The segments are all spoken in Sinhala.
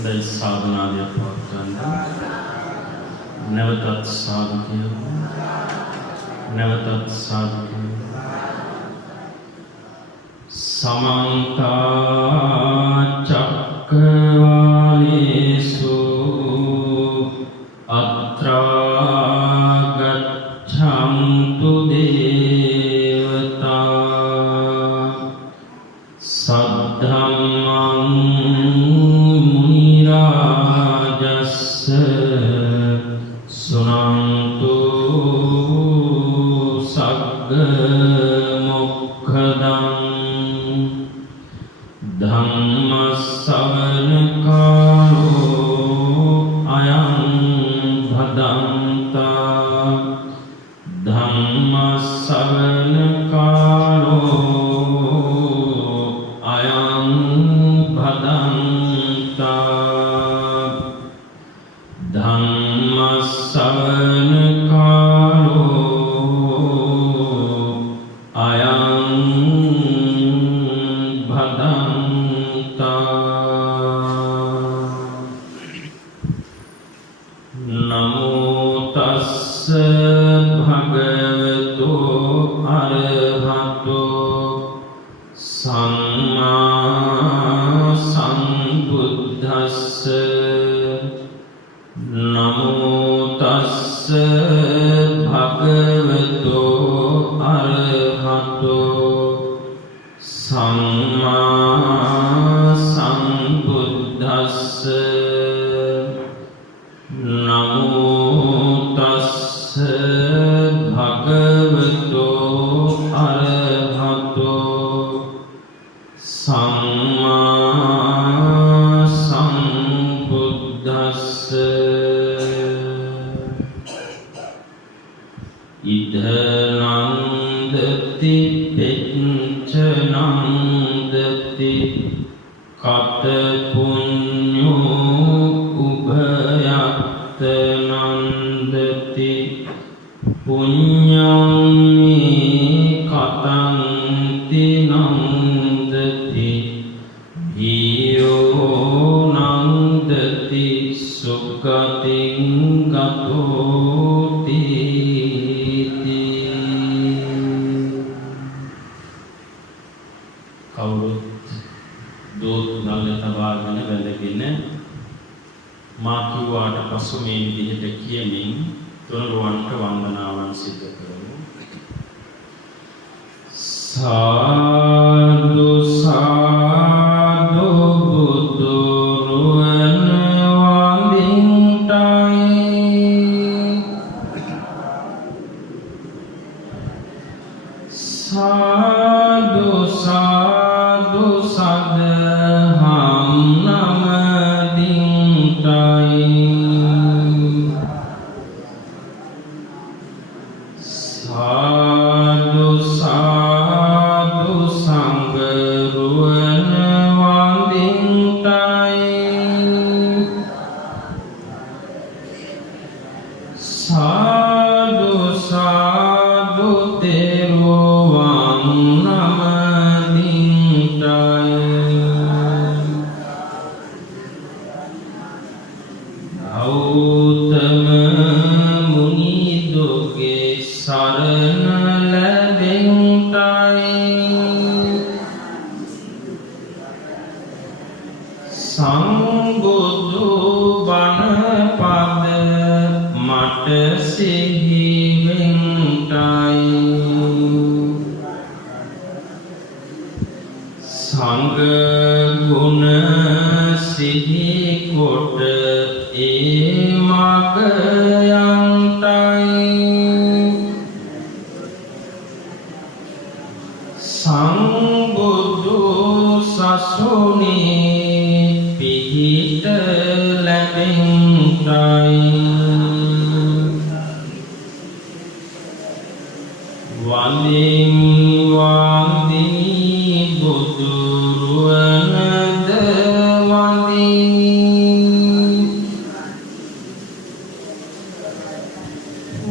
හොඳයි සාධනාදිය පවත්වන්න. නැවතත් සාදු කියමු. නැවතත් සාදු කියමු. සමන්ත චක්කවාලේසු අත්‍රා ගච්ඡන්තු දේවතා සද්ධම්මං මුනි රාජස්ස සුනන්තු සග්ග මොක්ඛදං ධම්ම ශ්‍රවණ කාලෝ අයං භදන්තා ධම්ම ශ්‍රවණ කාලෝ අයං භදන්තා ධම්ම ශ්‍රවණ කාලෝ අයං භදන්තා නමෝ තස්ස භගවතු අරහතෝ සම්මා සම්බුද්දස්ස නමෝ තස්ස භගවතු අරහතෝ සම්මා සම්බුද්දස්ස නමෝ තස්ස භගවතු අරහතෝ සම්මා සම්බුද්දස්ස ඉද නන්දති පෙච්ච නන්දති කත පුඤ්ඤෝ උභයත් නන්දති පුඤ්ඤං කතන්ති නන්දති ඊයෝ නන්දති සුඛතින් ගතෝති කවුරුත් දෝත් නල්ල තබාගෙන වැඳගෙන මා කිව්වාට පසු මේ විදිහට කියමින් තුනුරුවන්ට වන්දනාවන් සිදු කරමු. සාදු සාදු බුදුරුවන් වඳින්ටයි සාදු සාදු සදහම් නමදින්ටයි සාදු සාදු සංඝරුවන් වඳින්ටයි සාදු සාදු තෙරුවන් නමදින්ටයි ගෞතම මුනි දුගේ සරණ ලැබෙන්ටයි සංබුදු බණ පද මට සිහි වෙන්ටයි සංඝ ගුණ සිහි කොට ඒ මග යන්ටයි සංබුදු සසුනේ පිහිට ලැබෙන්ටයි වන්දින් වන්දිනී බුදුරුවනද වන්දිනී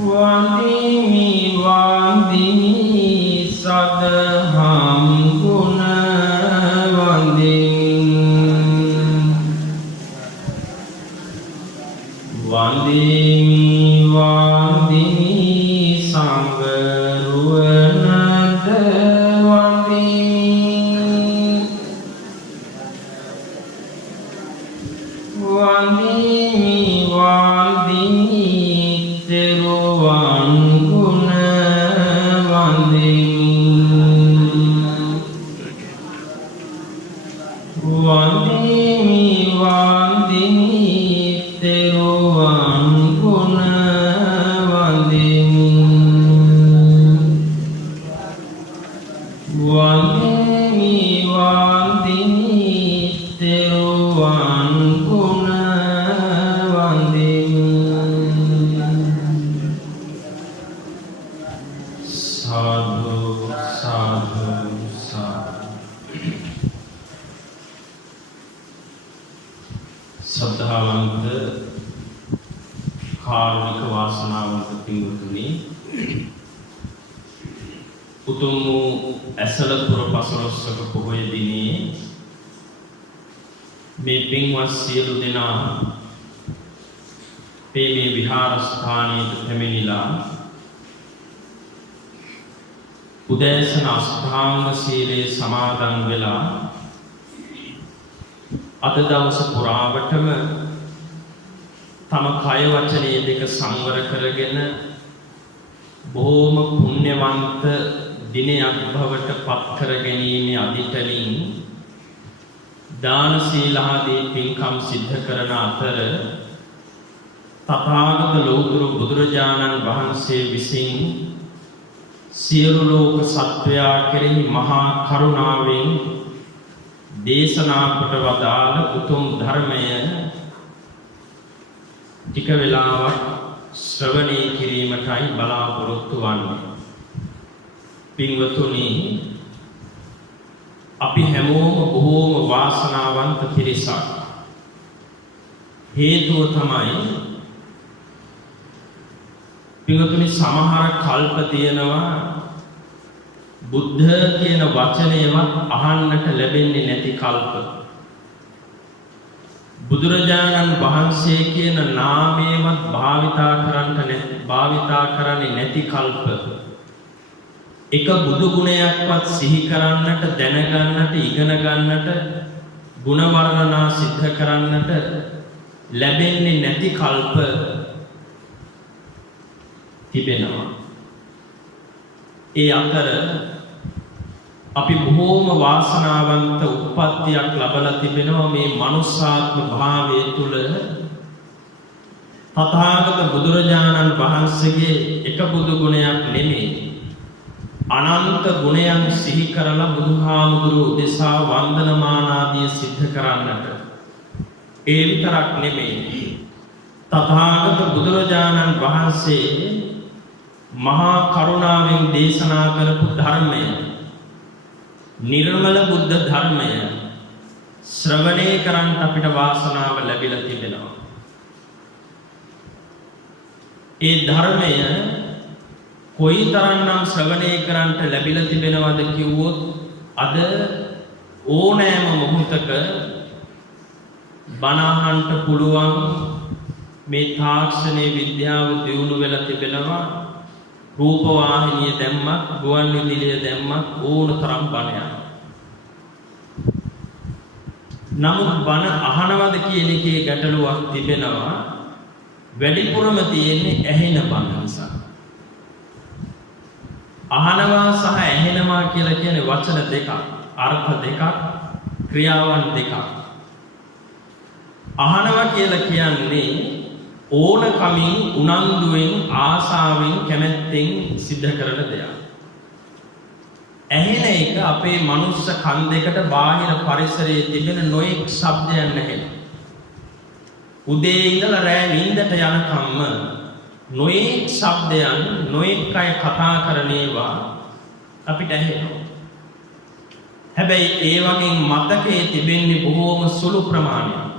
වන්දිමි වන්දිනී සදහම් ගුණ වන්දිනී වන්දේමි වන්දිමි සංඝ රුවනට වන්දිමි වන්දිමි තෙරුවන් ගුණ වන්දිමි වන්දිමි වන්දිමි තෙරුවන් ගුණ වන්දිමි වන්දිමි වන්දිමි තෙරුවන් ගුණ වන්දිමි සාදු සාදු ශ්‍රද්ධාවන්ත කාරුණික වාසනාවන්ත පින්වතුනි උතුම් වූ ඇසලපුර පසළොස්වක පොහොය දිනේ මේ පින්වත් සියලු දෙනා මේ විහාරස්ථානයේ පැමිණිලා උදෑසන අෂ්ටාංග සීලේ සමාදන් වෙලා අද දවස පුරාවටම තම කය වචනයේ දෙක සංවර කරගෙන බොහෝම පුණ්‍යවන්ත දිනයක් බවට පත් කර ගැනීමේ අදිටලින් දාන සීල ආදී පින්කම් සිද්ධ කරන අතර තථාගත ලෝතුරු බුදුරජාණන් වහන්සේ විසින් සියලු ලෝක සත්වයා කෙරෙහි මහා කරුණාවෙන් දේශනා කොට වදාළ උතුම් ධර්මය ටික වේලාවක් ශ්‍රවණය කිරීමටයි බලාපොරොත්තු වන්නේ. පින්වතුනි, අපි හැමෝම බොහෝම වාසනාවන්ත පිරිසක්. හේතුව තමයි පින්වතුනි සමහර කල්ප තියෙනවා බුද්ධ කියන වචනයවත් අහන්නට ලැබෙන්නේ නැති කල්ප. බුදුරජාණන් වහන්සේ කියන නාමයවත් භාවිතා කරන්නේ නැති කල්ප. එක බුදු ගුණයක්වත් සිහි කරන්නට, දැනගන්නට, ඉගෙන ගන්නට, ගුණ වර්ණනා සිද්ධ කරන්නට ලැබෙන්නේ නැති කල්ප තිබෙනවා. ඒ අතර අපි බොහෝම වාසනාවන්ත උප්පත්තියක් ලබලා තිබෙනවා මේ මනුෂ්‍යාත්ම භාවය තුළ. තථාගත බුදුරජාණන් වහන්සේගේ එක බුදු ගුණයක් නෙමෙයි, අනන්ත ගුණයන් සිහි කරලා බුදුහාමුදුරුවෝ උදෙසා වන්දනමාන ආදී සිද්ධ කරන්නට. ඒ විතරක් නෙමෙයි, තථාගත බුදුරජාණන් වහන්සේ මහා කරුණාවෙන් දේශනා කරපු ධර්මය, නිර්මල බුද්ධ ධර්මය ශ්‍රවණය කරන්න අපිට වාසනාව ලැබිලා තිබෙනවා. ඒ ධර්මය කොයිතරම්නම් ශ්‍රවණය කරන්නට ලැබිලා තිබෙනවද කිව්වොත් අද ඕනෑම මොහොතක බණ අහන්න පුළුවන් මේ තාක්ෂණයේ විද්‍යාව දියුණු වෙලා තිබෙනවා. රූපවාහිනිය දැම්මත්, ගුවන් විදුලිය දැම්මත් ඕන තරම් බණයක්. නමුත් බණ අහනවද කියන එකේ ගැටලුවක් තිබෙනවා. වැඩිපුරම තියෙන්නේ ඇහෙන බණ නිසා. අහනවා සහ ඇහෙනවා කියලා කියන්නේ වචන දෙකක්, අර්ථ දෙකක්, ක්‍රියාවන් දෙකක්. අහනවා කියලා කියන්නේ ඕනකමින්, උනන්දුවෙන්, ආසාවෙන්, කැමැත්තෙන් සිද්ධ කරන දෙයක්. ඇහෙන එක අපේ මනුස්ස කන් දෙකට බාහිර පරිසරයේ තිබෙන නොයෙක් ශබ්දයන් ඇහෙන. උදේ ඉඳලා රෑ නිින්දට යනකම්ම නොයෙක් ශබ්දයන්, නොයෙක් අය කතා කරන ඒවා අපිට ඇහෙනවා. හැබැයි ඒ වගේ මතකයේ තිබෙන්නේ බොහෝම සුළු ප්‍රමාණයක්.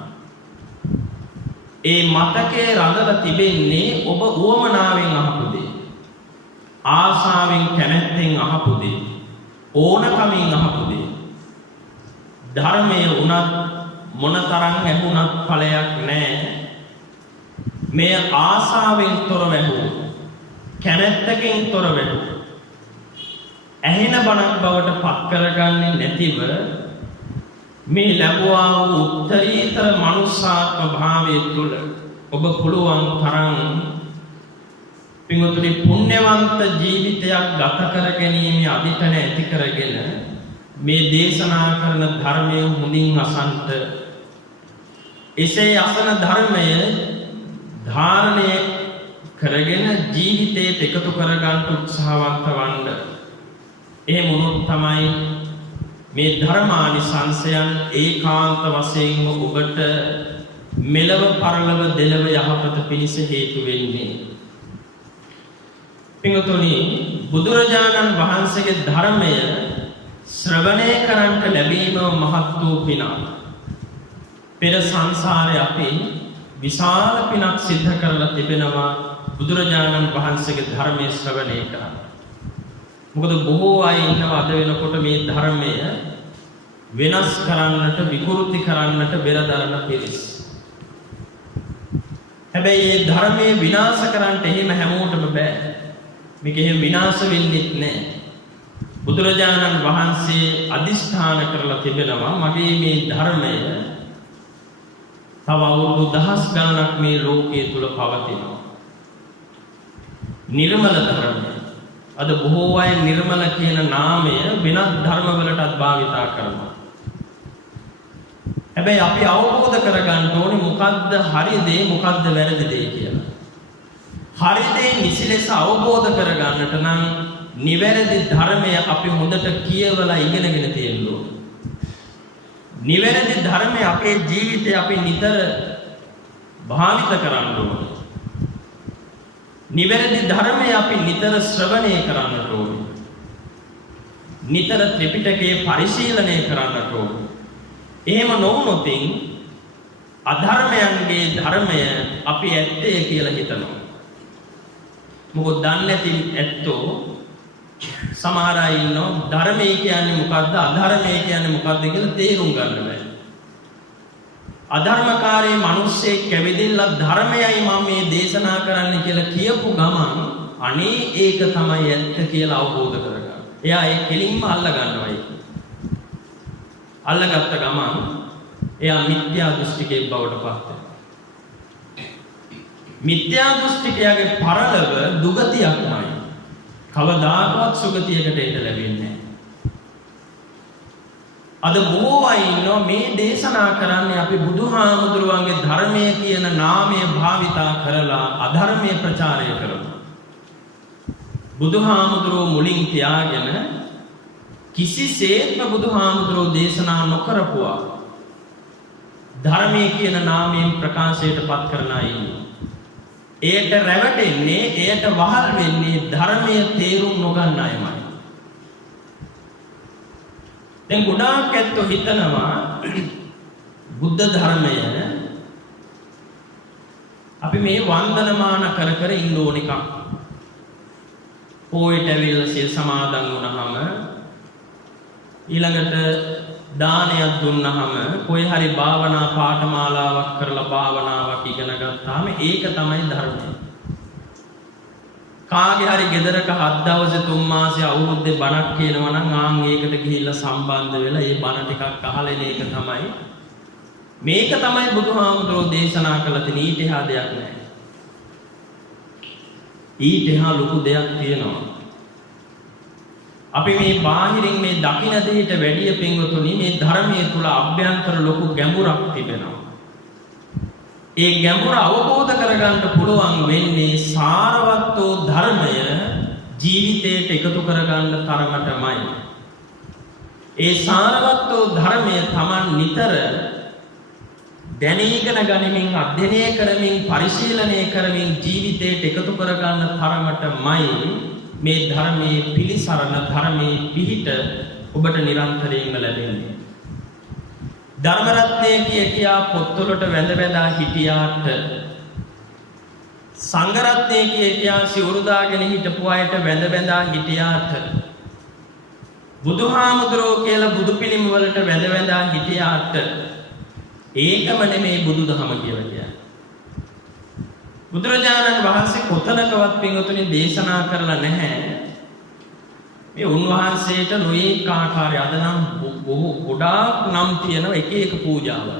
ඒ මතකයේ රඳලා තිබෙන්නේ ඔබ උවමනාවෙන් අහපු දේ, ආසාවෙන්, කැමැත්තෙන් අහපු දේ, ඕනකමින් අහපු දේ. ධර්මයේ උනත් මොනතරම් ඇහුණත් ඵලයක් නැහැ. මේ ආසාවෙන් තොර වැහුව කැමැත්තකින් තොර වැහුව ඇහෙන බණක් බවට පත් කරගන්නේ නැතිව මේ ලැබුවා වූ උත්තරීතර මනුෂ්‍යාත්ම භාවයේ තුල ඔබ පුළුවන් තරම් පින්වතුනි පුණ්‍යවන්ත ජීවිතයක් ගත කර ගැනීමේ අදිටන ඇති කරගෙන මේ දේශනා කරන ධර්මය හොඳින් අසන්ත එසේ අසන ධර්මය ධාරණය කරගෙන ජීවිතයට එකතු කරගන්න උත්සාහවන්ත වන්න. ඒ මොනොත් තමයි මේ ධර්මානිසංසයන් ඒකාන්ත වශයෙන්ම ඔබට මෙලව පරලොව දෙලව යහපත පිණිස හේතු වෙන්නේ. පින්වතුනි බුදුරජාණන් වහන්සේගේ ධර්මය ශ්‍රවණය කරන්ට ලැබීම මහත් වූ පිනක්. පෙර සංසාරේ අපි විශාල පිනක් සිද්ධ කරලා තිබෙනවා බුදුරජාණන් වහන්සේගේ ධර්මයේ ශ්‍රවණය කරලා. මොකද බොහෝ අය ඉන්නවා අද වෙනකොට මේ ධර්මය වෙනස් කරන්නට විකෘති කරන්නට බෙරදරන පිරිස්. හැබැයි මේ ධර්මයේ විනාශ කරන්නට එහෙම හැමෝටම බෑ. මේක එහෙම විනාශ වෙන්නේ නැහැ. බුදුරජාණන් වහන්සේ අදිෂ්ඨාන කරලා තිබෙනවා මගේ මේ ධර්මය තව අවුරුදු දහස් ගණනක් මේ ලෝකයේ තුල පවතිනවා. නිර්මල ධර්මය. අද බොහෝ අය නිර්මල කියන නාමය වෙනත් ධර්මවලටත් භාවිතා කරනවා. හැබැයි අපි අවබෝධ කරගන්න ඕනේ මොකද්ද හරි දේ මොකද්ද වැරදි දේ කියලා. හරි දේ නිසි ලෙස අවබෝධ කරගන්නට නම් නිවැරදි ධර්මය අපි හොඳට කියවලා ඉගෙනගෙන තියෙන්න ඕනේ. නිවැරදි ධර්මය අපේ ජීවිතේ අපි නිතර භාවිත කරන්න ඕනේ. නිවැරදි ධර්මය අපි නිතර ශ්‍රවණය කරන්නට ඕනේ. නිතර ත්‍රිපිටකය පරිශීලනය කරන්නට ඕනේ. එහෙම නොවුනොත් අධර්මයන්ගේ ධර්මය අපි ඇත්තේ කියලා හිතනවා. මොකද දන්නේ නැති ඇත්තෝ සමහර අය ඉන්නවා ධර්මය කියන්නේ මොකද්ද අධර්මය කියන්නේ මොකද්ද කියලා තේරුම් ගන්න බෑ. අධර්මකාරී මිනිස්සෙක් කැවිදිලා ධර්මයයි මම මේ දේශනා කරන්න කියලා කියපු ගමන් අනේ ඒක තමයි ඇත්ත කියලා අවබෝධ කරගන්න. එයා ඒ කෙලින්ම අල්ල ගන්නවා ඒක. අල්ලගත්ත ගමන් එයා මිත්‍යා දෘෂ්ටිකයෙක් බවට පත් වෙනවා. මිත්‍යා දෘෂ්ටිකයාගේ පරලව දුගතියක්මයි. කවදාකවත් සුගතියකට එන්න ලැබෙන්නේ නැහැ. අද බොහෝ අය ඉන්නවා මේ දේශනා කරන්නේ අපි බුදුහාමුදුරුවන්ගේ ධර්මය කියන නාමය භාවිතා කරලා අධර්මයේ ප්‍රචාරය කරනවා. බුදුහාමුදුරුවෝ මුලින් තියාගෙන කිසිසේත්ම බුදුහාමුදුරුවෝ දේශනා නොකරපුවා ධර්මයේ කියන නාමයෙන් ප්‍රකාශයට පත් කරන අය ඉන්නවා. ඒට රැවටෙන්නේ ඒට වහල් වෙන්නේ ධර්මයේ තේරුම් නොගන්න අයමයි. දැන් ගොඩාක් ඇත්තෝ හිතනවා බුද්ධ ධර්මය අපි මේ වන්දනමාන කර කර ඉන්න ඕන එකක්. පොයට ඇවිල්ලා සිල් සමාදන් වුණාම ඊළඟට දානයක් දුන්නාම කොයි හරි භාවනා පාඨමාලාවක් කරලා භාවනාවක් ඉගෙන ගත්තාම ඒක තමයි ධර්මය. කාගේ හරි ගෙදරක 7 දවසේ 3 මාසෙ අවුරුද්දේ බණක් කියනවා නම් ආන් ඒකට ගිහිල්ලා සම්බන්ධ වෙලා ඒ බණ ටිකක් අහලා ඉන්න එක තමයි මේක තමයි බුදුහාමුදුරෝ දේශනා කළ තියෙන ඊට එහා දෙයක් නැහැ. ඊට එහා ලොකු දෙයක් තියෙනවා. අපි මේ බාහිරින් මේ දකින දෙයට වැඩිය පින්වතුනි මේ ධර්මයේ තුල අභ්‍යන්තර ලොකු ගැඹුරක් තිබෙනවා. ඒ ගැඹුර අවබෝධ කරගන්න පුළුවන් වෙන්නේ සාරවත් වූ ධර්මය ජීවිතයට එකතු කරගන්න තරමටමයි. ඒ සාරවත් වූ ධර්මය Taman නිතර දැනීගෙන ගනිමින් අධ්‍යයනය කරමින් පරිශීලනය කරමින් ජීවිතයට එකතු කරගන්න තරමටමයි මේ ධර්මයේ පිළිසරණ ධර්මයේ පිහිට ඔබට නිරන්තරයෙන්ම ලැබෙන්නේ. ධර්ම රත්නයේ කියා පොත්වලට වැඳ වැඳා හිටියාට සංඝ රත්නයේ කියා සිවුරු දාගෙන හිටපු අයට වැඳ වැඳා හිටියාට බුදුහාමුදුරෝ කියලා බුදු පිළිම වලට වැඳ වැඳා හිටියාට ඒකම නෙමේ බුදුදහම කියලා කියන්නේ. බුදුරජාණන් වහන්සේ කොතනකවත් පින්වතුනි දේශනා කරලා නැහැ. මේ උන්වහන්සේට නොයෙක් ආකාරය අද නම් බොහෝ ගොඩාක් නම් තියෙන එක එක පූජාවල්.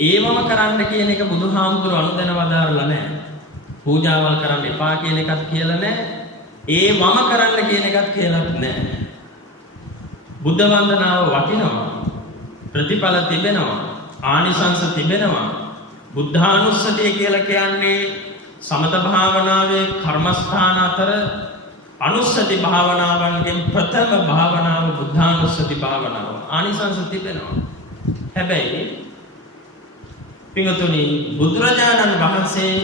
ඒවම කරන්න කියන එක බුදුහාමුදුරුවෝ අනුදැන වදාරලා නැහැ. පූජාවල් කරන්න එපා කියන එකත් කියලා නැහැ. ඒවම කරන්න කියන එකත් කියලාත් නැහැ. බුද්ධ වන්දනාව වටිනවා. ප්‍රතිඵල තිබෙනවා. ආනිසංස තිබෙනවා. බුද්ධානුස්සතිය කියලා කියන්නේ සමත භාවනාවේ කර්මස්ථාන අතර අනුස්සති භාවනාවන්ගෙන් ප්‍රථම භාවනාව බුද්ධානුස්සති භාවනාව. ආනිසංස තිබෙනවා. හැබැයි පින්වතුනි බුදුරජාණන් වහන්සේ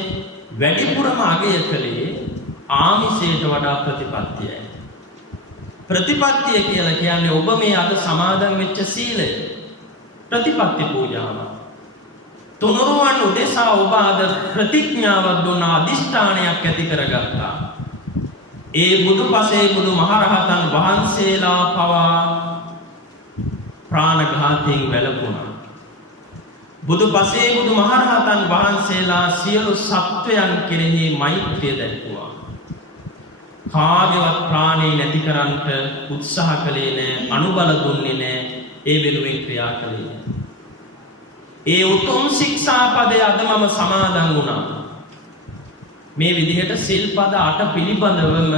වැඩිපුරම අගය කළේ ආමිසයට වඩා ප්‍රතිපත්තියයි. ප්‍රතිපත්තිය කියලා කියන්නේ ඔබ මේ අද සමාදන් වෙච්ච සීලය. ප්‍රතිපත්ති පූජාව. තුනුරුවන් උදෙසා ඔබ අද ප්‍රතිඥාවක් දුන්න අදිෂ්ඨානයක් ඇති කරගත්තා. ඒ බුදුපසේ බුදු මහරහතන් වහන්සේලා පවා ප්‍රාණඝාතයෙන් වැළපුණා. බුදුපසේ බුදු මහරහතන් වහන්සේලා සියලු සත්වයන් කෙරෙහි මෛත්‍රිය දැක්වුවා. කාගේවත් ප්‍රාණේ නැති කරන්නට උත්සාහ කළේ නැහැ, අනුබල දුන්නේ නැහැ, ඒ වෙනුවෙන් ක්‍රියා කළේ නැහැ. ඒ උතුම් ශික්ෂාපදයේ අද මම සමාදන් වුණා. මේ විදිහට සිල්පද 8 පිළිබඳවම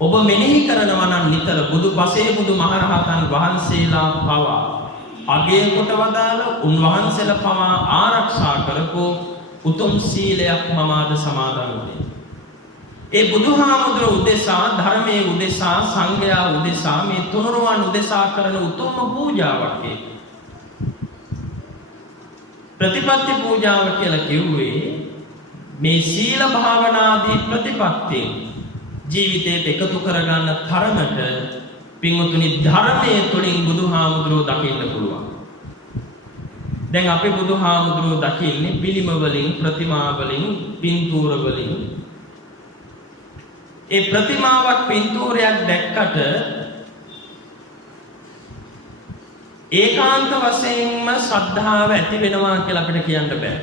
ඔබ මෙනෙහි කරනවා නම් නිතර බුදුපසේ බුදු මහරහතන් වහන්සේලා පවා අගය කොට වදාළ උන්වහන්සේලා පවා ආරක්ෂා කරපු උතුම් සීලයක් මම අද සමාදන් වුණේ. ඒ බුදුහාමුදුරුවෝ උදෙසා, ධර්මයේ උදෙසා, සංඝයා උදෙසා, මේ තුනුරුවන් උදෙසා කරන උතුම් පූජාවක් ඒක. ප්‍රතිපත්ති පූජාව කියලා කිව්වේ මේ සීල භාවනාදී ප්‍රතිපත්ති ජීවිතයට එකතු කරගන්න තරමට පින්වතුනි ධර්මයේ තුලින් බුදුහාමුදුරුවෝ දකින්න පුළුවන්. දැන් අපි බුදුහාමුදුරුවෝ දකින්නේ පිළිම වලින්, ප්‍රතිමා වලින්, පින්තූර වලින්. ඒ ප්‍රතිමාවක් පින්තූරයක් දැක්කට ඒකාන්ත වශයෙන්ම ශ්‍රද්ධාව ඇති වෙනවා කියලා අපිට කියන්න බෑ.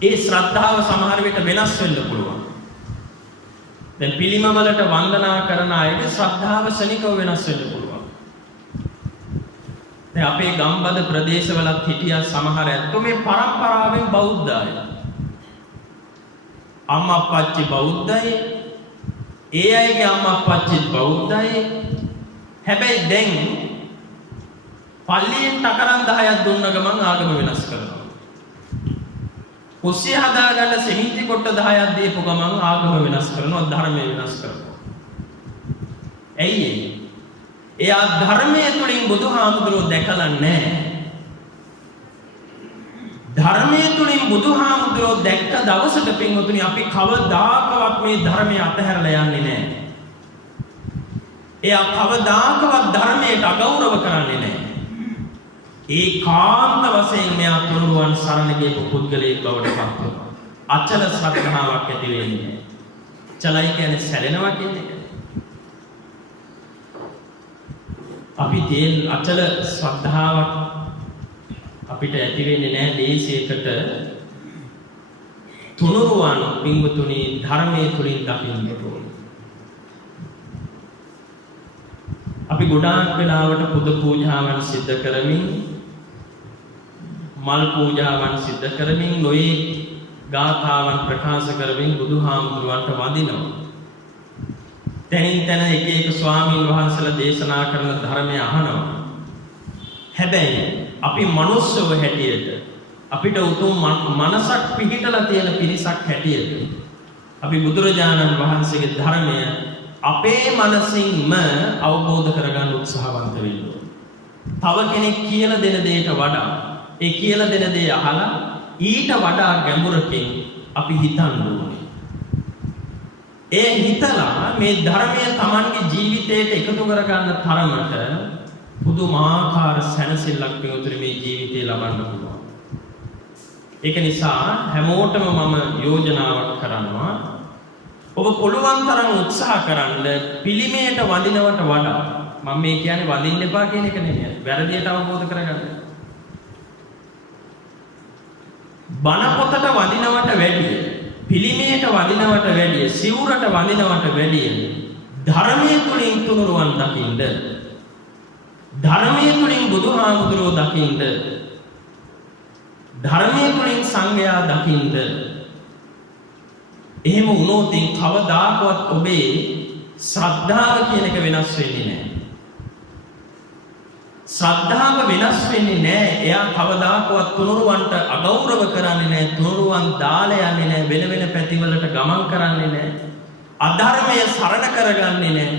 ඒ ශ්‍රද්ධාව සමහර විට වෙනස් වෙන්න පුළුවන්. දැන් පිළිම වලට වන්දනා කරන අයගේ ශ්‍රද්ධාව ශනිකව වෙනස් වෙන්න පුළුවන්. දැන් අපේ ගම්බද ප්‍රදේශවලත් හිටියා සමහර ඇත්තෝ මේ පරම්පරාවෙන් බෞද්ධ අය. අම්මා අප්පච්චි බෞද්ධයි. ඒ අයගේ අම්මා අප්පච්චිත් බෞද්ධයි. හැබැයි දැන් පල්ලියෙන් තකරන් 10ක් දුන්න ගමන් ආගම වෙනස් කරනවා. කුස්සිය හදාගන්න සිමෙන්ති කොට 10ක් දීපු ගමන් ආගම වෙනස් කරනවා, ධර්මය වෙනස් කරනවා. ඇයි ඒ? එයා ධර්මයේ තුලින් බුදුහාමුදුරුවෝ දැකලා නැහැ. ධර්මයේ තුලින් බුදුහාමුදුරුවෝ දැක්ක දවසට පින්වතුනි අපි කවදාකවත් මේ ධර්මය අතහැරලා යන්නේ නැහැ. එයා කවදාකවත් ධර්මයට අගෞරව කරන්නේ නැහැ. ඒකාන්ත වශයෙන් මෙයා තුනුරුවන් සරණ ගියපු පුද්ගලයෙක් බවට පත් වෙනවා. අචල ශ්‍රද්ධාවක් ඇති වෙන්නේ. චලයි කියන්නේ සැලෙනවා කියන එක. අපි තේල් අචල ශ්‍රද්ධාවක් අපිට ඇති වෙන්නේ නැහැ දේශයකට. තුනුරුවන් පින්වතුනි ධර්මයේ තුලින් දකින්න ඕනේ. අපි ගොඩාක් වෙලාවට පුද පූජාවන් සිද්ධ කරමින්, මල් පූජාවන් සිද්ධ කරමින්, නොයේ ගාථාවන් ප්‍රකාශ කරමින් බුදුහාමුදුරුවන්ට වඳිනවා. තැනින් තැන එක එක ස්වාමීන් වහන්සේලා දේශනා කරන ධර්මය අහනවා. හැබැයි අපි මනුස්සව හැටියට, අපිට උතුම් මනසක් පිහිටලා තියෙන පිරිසක් හැටියට අපි බුදුරජාණන් වහන්සේගේ ධර්මය අපේ මනසින්ම අවබෝධ කරගන්න උත්සාහවන්ත වෙන්න ඕනේ. තව කෙනෙක් කියලා දෙන දෙයට වඩා, ඒ කියලා දෙන දේ අහලා ඊට වඩා ගැඹුරකින් අපි හිතන්න ඕනේ. ඒ හිතලා මේ ධර්මය Tamanගේ ජීවිතයට එකතු කරගන්න තරමට පුදුමාකාර සැනසෙල්ලක් පිටුතුනේ මේ ජීවිතේ ලබන්න පුළුවන්. ඒක නිසා හැමෝටම මම යෝජනාවක් කරනවා. ඔබ පුළුවන් තරම් උත්සාහ කරන්න පිළිමයට වඳිනවට වඩා, මම මේ කියන්නේ වඳින්න එපා කියන එක නෙමෙයි. වැරදියට අවබෝධ කරගන්න. බණ පොතට වදිනවට වැඩිය, පිළිමයට වදිනවට වැඩිය, සිවුරට වදිනවට වැඩිය ධර්මයේ තුලින් තුනුරුවන් දකින්න, ධර්මයේ තුලින් බුදුහාමුදුරුවෝ දකින්න, ධර්මයේ තුලින් සංඝයා දකින්න. එහෙම වුණොත් කවදාකවත් ඔබේ ශ්‍රද්ධාව කියන එක වෙනස් වෙන්නේ නැහැ. ශ්‍රද්ධාව වෙනස් වෙන්නේ නැහැ. එයා කවදාකවත් තුනුරුවන්ට අගෞරව කරන්නේ නැහැ. තුනුරුවන් දාලා යන්නේ නැහැ. වෙන වෙන පැතිවලට ගමන් කරන්නේ නැහැ. අධර්මයේ සරණ කරගන්නේ නැහැ.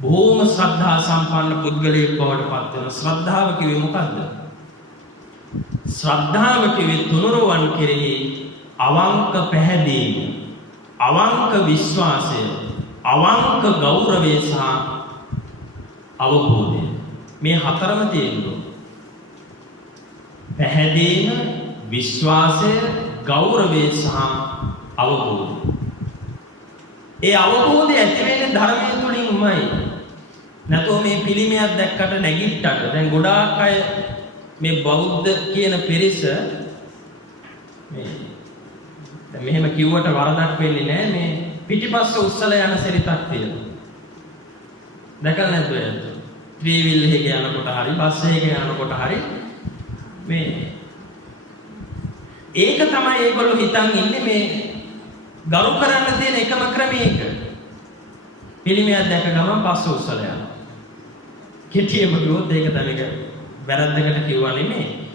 බොහොම ශ්‍රද්ධා සම්පන්න පුද්ගලයෙක් බවට පත් වෙන. ශ්‍රද්ධාව කිව්වේ මොකද්ද? ශ්‍රද්ධාව කිව්වේ තුනුරුවන් කෙරෙහි අවංක පැහැදීම, අවංක විශ්වාසය, අවංක ගෞරවය සහ අවබෝධය. මේ හතරම තියෙනවා. පැහැදීම, විශ්වාසය, ගෞරවය සහ අවබෝධය. ඒ අවබෝධය ඇති වෙන්නේ ධර්මය තුලින්මයි. නැතෝ මේ පිළිමයක් දැක්කට නැගිට්ටට දැන් ගොඩාක් අය මේ බෞද්ධ කියන පිරිස මේ දැන් මෙහෙම කිව්වට වරදක් වෙන්නේ නැහැ. මේ පිටිපස්ස උස්සලා යන සිරිතක් තියෙනවා. දැකලා නැද්ද ඔය? ත්‍රිවිල් එකේ යනකොට හරි බස් එකේ යනකොට හරි මේ ඒක තමයි ඒගොල්ලෝ හිතන් ඉන්නේ මේ ගරු කරන්න තියෙන එකම ක්‍රමය ඒක. පිළිමයක් දැක ගමන් පස්ස උස්සලා යනවා. කෙටියෙන්ම කිව්වොත් ඒක තමයි වැරද්දකට කිව්වා නෙමෙයි.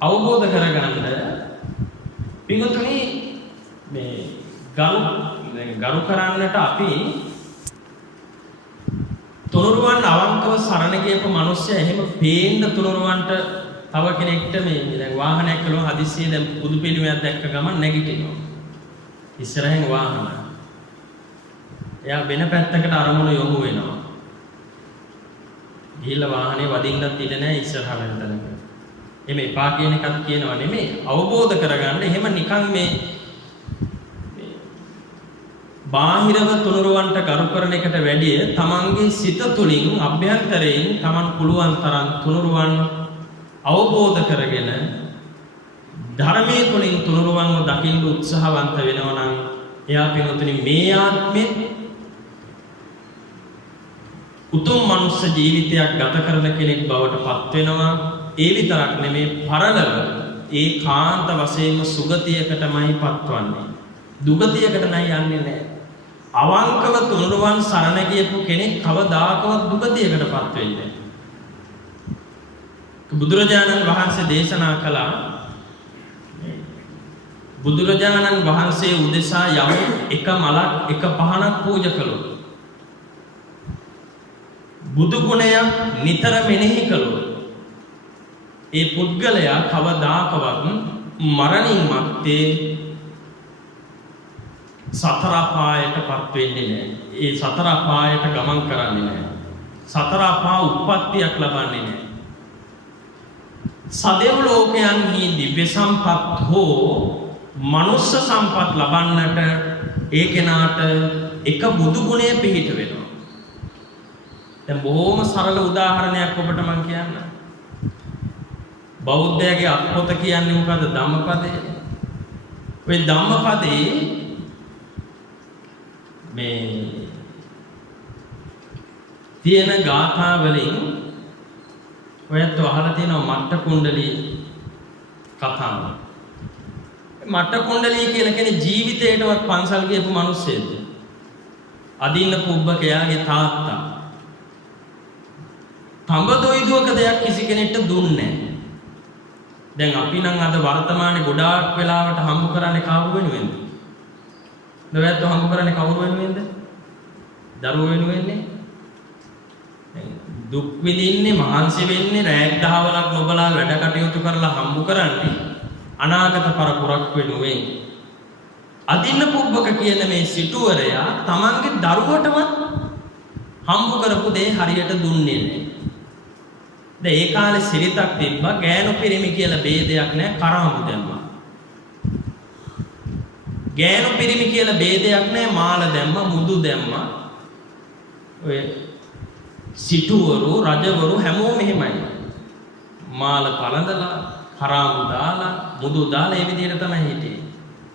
අවබෝධ කරගන්න පිටුතුනි මේ ගරු කරන්නට අපි තුනුරුවන් අවංකව සරණ ගියපු මිනිස්සයා එහෙම පේන්න තුනුරුවන්ට තව කෙනෙක්ට මේ දැන් වාහනයක් කළොත් හදිස්සියේ දැන් බුදු පිළිමයක් දැක්ක ගමන් නැගිටිනවා. ඉස්සරහින් වාහන. එයා වෙන පැත්තකට අරමුණ යොමු වෙනවා. ගිහිල්ලා වාහනේ වදින්නත් ඉඩ නැහැ ඉස්සරහ වෙන තැනක. එමේ එපා කියන එකක් කියනවා නෙමෙයි. අවබෝධ කරගන්න එහෙම නිකන් මේ බාහිරව තුනුරුවන්ට කරු කරන එකට වැඩිය තමන්ගේ සිත තුළින් අභ්‍යන්තරයෙන් තමන් පුළුවන් තරම් තුනුරුවන් අවබෝධ කරගෙන ධර්මයේ තුලින් තුනුරුවන්ව දකින්න උත්සාහවන්ත වෙනවා නම් එයා පිටුතුනි මේ ආත්මෙත් උතුම් මනුස්ස ජීවිතයක් ගත කරන කෙනෙක් බවට පත් වෙනවා. ඒ විතරක් නෙමේ පරලොව ඒකාන්ත වශයෙන්ම සුගතියකටමයි පත්වන්නේ. දුගතියකට නෑ යන්නේ නෑ. අවංකව තුනුරුවන් සරණ ගියපු කෙනෙක් කවදාකවත් දුගතියකටපත් වෙන්නේ නෑ. බුදුරජාණන් වහන්සේ දේශනා කළා බුදුරජාණන් වහන්සේ උදෙසා යම් එක මලක් එක පහනක් පූජා කළොත් බුදු ගුණයක් නිතර මෙනෙහි කළොත් ඒ පුද්ගලයා කවදාකවත් මරණින් මත්තේ සතර අපායටපත් වෙන්නේ නැහැ. ඒ සතර අපායට ගමන් කරන්නේ නැහැ. සතර අපා උප්පත්තියක් ලබන්නේ නැහැ. සදෙව් ලෝකයන්හි දිව්‍ය සම්පත් හෝ මනුස්ස සම්පත් ලබන්නට ඒ කෙනාට එක බුදු ගුණය පිහිට වෙනවා. දැන් බොහොම සරල උදාහරණයක් ඔබට මම කියන්නම්. බෞද්ධයාගේ අත්පොත කියන්නේ මොකද්ද? ධම්මපදය. ඔය ධම්මපදේ මේ තියෙන ගාථා වලින් ඔයත් අහලා තියෙනවා මට්ට කුණ්ඩලී කතාව. මට්ට කුණ්ඩලී කියලා කියන්නේ ජීවිතේටවත් පන්සල් ගියපු මිනිස්සෙක්. අදින්න පුබ්බකයාගේ තාත්තා. තඹ දොයිදුවක දෙයක් කිසි කෙනෙක්ට දුන්නේ නැහැ. දැන් අපි නම් අද වර්තමානයේ ගොඩාක් වෙලාවට හම්බ කරන්නේ කවුරු වෙනුවෙන්ද? දොයත් හම්බ කරන්නේ කවුරු වෙනුවෙන්ද? දරුවෝ වෙනුවෙන්නේ. දුක් විඳින්නේ මහන්සි වෙන්නේ රැයක් දහවලක් නොබලා වැඩ කටයුතු කරලා හම්බ කරන්නේ අනාගත පරපුරක් වෙනුවෙන්. අදින්න පුබ්බක කියන මේ සිටුවරයා තමන්ගේ දරුවටවත් හම්බ කරපු දේ හරියට දුන්නේ නැහැ. දැන් ඒ කාලේ සිරිතක් තිබ්බා ගෑනු පිරිමි කියලා ભેදයක් නැහැ කරාමු දැම්මා. ගෑනු පිරිමි කියලා ભેදයක් නැහැ මාල දැම්මා මුදු දැම්මා. ඔය සිටුවරු රජවරු හැමෝම එහෙමයි. මාල පළඳලා හරාමු දාලා මුදු දාලා ඒ විදිහට තමයි හිටියේ.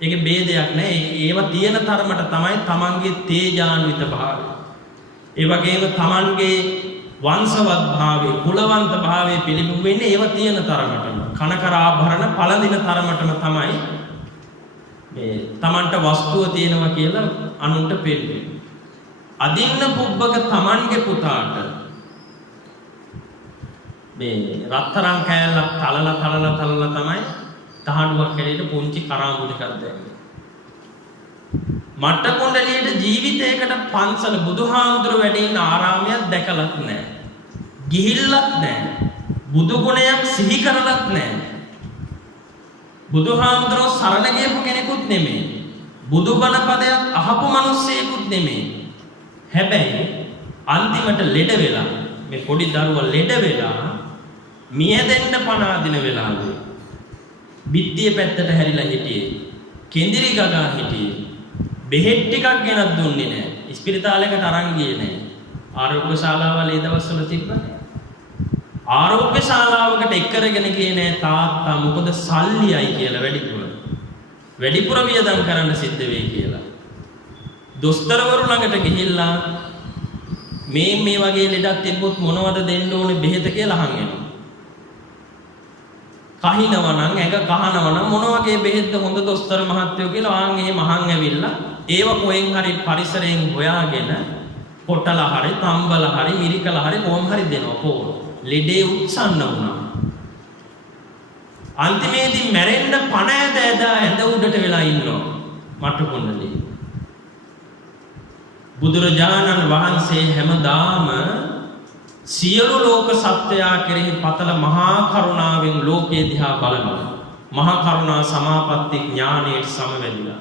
ඒකේ ભેදයක් නැහැ. ඒව තියෙන තරමට තමයි තමන්ගේ තේජාන්විත භාවය. ඒ වගේම තමන්ගේ වංශවත් භාවය, කුලවන්ත භාවය පිළිබිඹු වෙන්නේ ඒව තියෙන තරමටම. කනකර ආභරණ පළඳින තරමටම තමයි මේ තමන්ට වස්තුව තියෙනවා කියලා අනුන්ට පෙන්නන්නේ. අදින්න පුබ්බක තමන්ගේ පුතාට මේ රත්තරන් කෑල්ලක් තලලා තමයි තහඩුවක් හැලෙට පුංචි කරාඹු දෙකක් දැම්මේ. මට්ට කුණ්ඩලියට ජීවිතයකට පන්සල බුදුහාමුදුර වැඩ ඉන්න ආරාමයක් දැකලත් නැහැ. ගිහිල්ලත් නැහැ. බුදු ගුණයක් සිහි කරලත් නැහැ. බුදුහාමුදුරෝ සරණ ගියපු කෙනෙකුත් නෙමෙයි. බුදුබණ පදයක් අහපු මිනිස්සෙකුත් නෙමෙයි. හැබැයි අන්තිමට ලෙඩ වෙලා මේ පොඩි දරුවා ලෙඩ වෙලා මියදෙන්න පණ අදින වෙලාවේ බිත්තිය පැත්තට හැරිලා හිටියේ. කෙඳිරි ගගා හිටියේ. බෙහෙත් ටිකක් ගෙනත් දුන්නේ නැහැ. ඉස්පිරිතාලයකට අරන් ගියේ නැහැ. ආරෝග්‍ය ශාලාවල ඒ දවස්වල තිබ්බනේ. ආරෝග්‍ය ශාලාවකට එක්කරගෙන ගියේ නැහැ තාත්තා මොකද සල්ලියයි කියලා වැඩිපුර වියදම් කරන්න සිද්ධ වෙයි කියලා. දොස්තරවරු ළඟට ගිහිල්ලා මේ වගේ ලෙඩක් තිබ්බොත් මොනවද දෙන්න ඕනේ බෙහෙත කියලා අහන් එනවා. කහිනවා නම් ඇඟ කහනවා නම් මොන වගේ බෙහෙත්ද හොඳ දොස්තර මහත්තයෝ කියලා ආන් එහෙම අහන් ඇවිල්ලා ඒව කොහෙන් හරි පරිසරයෙන් හොයාගෙන පොට්ටලා හරි තම්බලා හරි මිරිකලා හරි කොහොම හරි දෙනවා පොර. ලෙඩේ උත්සන්න වුණා. අන්තිමේදී මැරෙන්න පණ ඇද ඇඳ උඩට වෙලා ඉන්නවා මට්ට කුණ්ඩලී. බුදුරජාණන් වහන්සේ හැමදාම සියලු ලෝක සත්වයා කෙරෙහි පතල මහා කරුණාවෙන් ලෝකයේ දිහා බලනවා. මහා කරුණා සමාපatti ඥානයට සමවැදිලා.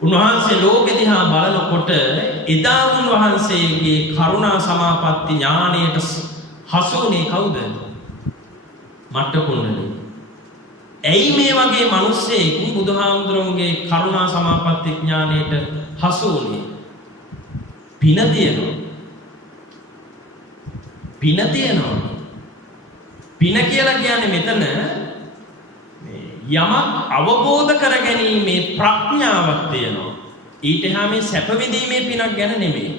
උන්වහන්සේ ලෝකෙ දිහා බලනකොට එදා උන්වහන්සේගේ කරුණා සමාපatti ඥානයට හසු වුණේ කවුද? මට්ට කුණ්ඩලී. ඇයි මේ වගේ මිනිස්සෙක් බුදුහාමුදුරන්ගේ කරුණා සමාපatti ඥානයට හසු වුණේ? පින තියෙනවා. පින තියෙනවා. පින කියලා කියන්නේ මෙතන යමක් අවබෝධ කර ගැනීමේ ප්‍රඥාවක් තියෙනවා. ඊට එහා මේ සැප විඳීමේ පිනක් ගැන නෙමෙයි.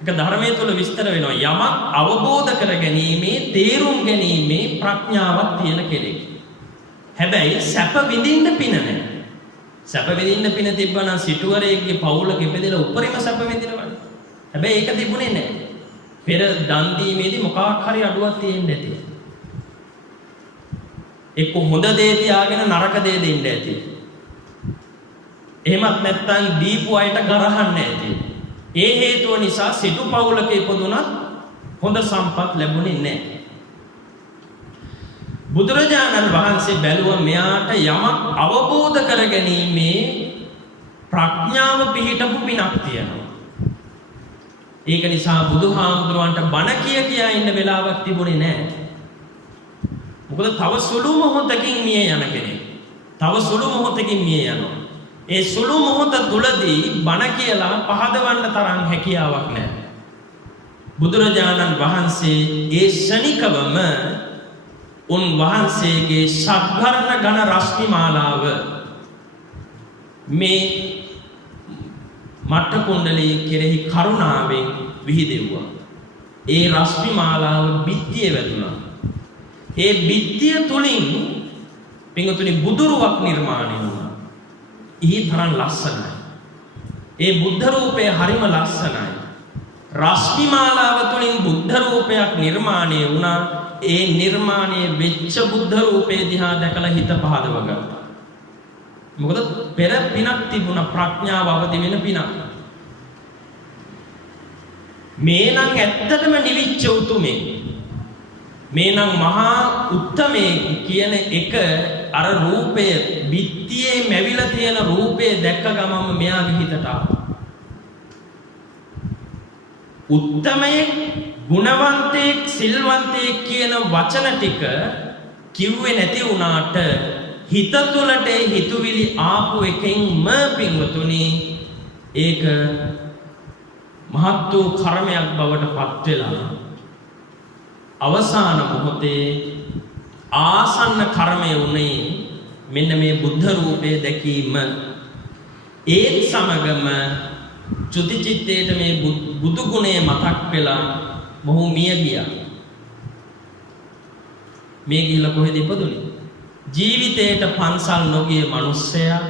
ඒක ධර්මයේ තුල විස්තර වෙනවා. යමක් අවබෝධ කර ගැනීමේ තේරුම් ගැනීමේ ප්‍රඥාවක් තියෙන කෙනෙක්. හැබැයි සැප විඳින්න පින නැහැ. සැප විඳින්න පින තිබ්බනම් සිටුවරයෙක්ගේ පවුලක ඉපදෙලා උපරිම සැප විඳිනවනේ. හැබැයි ඒක තිබුණේ නැහැ. පෙර දන් දීමේදී මොකක් හරි අඩුවක් තියෙන්න ඇති. එක්ක හොඳ දේ තියාගෙන නරක දේ දෙන්න ඇති. එහෙමත් නැත්නම් දීපු අයට ගරහන්න ඇති. ඒ හේතුව නිසා සිටු පවුලක ඉපදුනත් හොඳ සම්පත් ලැබුණේ නැහැ. බුදුරජාණන් වහන්සේ බැලුවා මෙයාට යමක් අවබෝධ කර ගැනීමේ ප්‍රඥාව පිහිටපු පිනක් තියෙනවා. ඒක නිසා බුදුහාමුදුරුවන්ට බණ කියා ඉන්න වෙලාවක් තිබුණේ නැහැ. මොකද තව සුළු මොහොතකින් මිය යන කෙනෙක්. තව සුළු මොහොතකින් මිය යනවා. ඒ සුළු මොහොත තුලදී බණ කියලා පහදවන්න තරම් හැකියාවක් නැහැ. බුදුරජාණන් වහන්සේ ඒ ශනිකවම උන්වහන්සේගේ ශබ්දර්ණ ගණ රශ්මි මාලාව මේ මට්ට කුණ්ඩලී කෙරෙහි කරුණාවෙන් විහිදෙව්වා. ඒ රශ්මි මාලාව බිත්තිය වැදුනා. ඒ බිත්තිය තුලින් පිංගුතුනි බුදුරුවක් නිර්මාණය වුණා. ඊ තරම් ලස්සනයි. ඒ බුද්ධ රූපය හරිම ලස්සනයි. රශ්මි මාලාව තුලින් බුද්ධ රූපයක් නිර්මාණය වුණා. ඒ නිර්මාණය වෙච්ච බුද්ධ රූපේ දිහා දැකලා හිත පහදව ගත්තා. මොකද පෙර පිනක් තිබුණ ප්‍රඥාව අවදි වෙන පිනක්. මේනම් ඇත්තටම නිවිච්ච උතුමේ. මේනම් මහා උත්තමේ කියන එක අර රූපය බිත්තියේ මැවිලා තියෙන රූපේ දැක්ක ගමන්ම මෙයාගේ හිතට ආවා. උත්තමයේ ගුණවන්තයෙක් සිල්වන්තයෙක් කියන වචන ටික කිව්වේ නැති වුණාට හිත තුළට හිතුවිලි ආපු එකෙන්ම පින්වතුනි ඒක මහත් වූ කර්මයක් බවට පත් වෙලා අවසාන මොහොතේ ආසන්න කර්මය උනේ මෙන්න මේ බුද්ධ රූපය දැකීම. ඒත් සමගම චුතිචිත්තේට මේ බුදු ගුණය මතක් වෙලා මොහු මිය ගියා. මේ ගිහිල්ලා කොහෙද ඉපදුනේ? ජීවිතේට පන්සල් නොගිය මිනිස්සයා,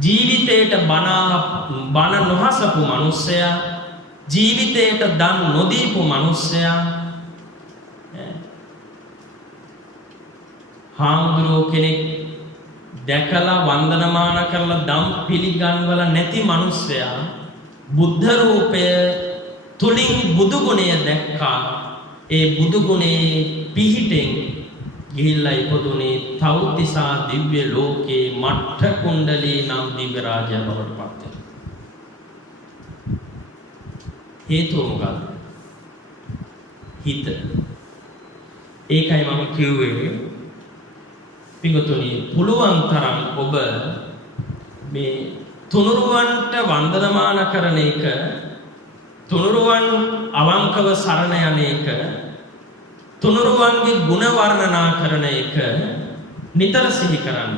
ජීවිතේට බණ නොහසපු මිනිස්සයා, ජීවිතේට දන් නොදීපු මිනිස්සයා, හාමුදුරුවෝ කෙනෙක් දැකලා වන්දනමාන කරලා දම් පිළිගන්වල නැති මිනිස්සයා බුද්ධ රූපය තුලින් බුදු ගුණය දැක්කා. ඒ බුදු ගුණේ පිහිටෙන් ගිහිල්ලා ඉපදුනේ තවුතිසා දිව්‍ය ලෝකේ මට්ඨ කුණ්ඩලී නම් දිව්‍ය රාජ්‍ය බවට පත් වෙනවා. හේතුව මොකක්ද? හිත. ඒකයි මම කිව්වේ පිටුතුනි පුළුවන් තරම් ඔබ මේ තුනුරුවන්ට වන්දනමාන කරන එක, තුනුරුවන් අවංකව සරණ යන එක, තුනුරුවන්ගේ ගුණ වර්ණනා කරන එක නිතර සිහි කරන්න.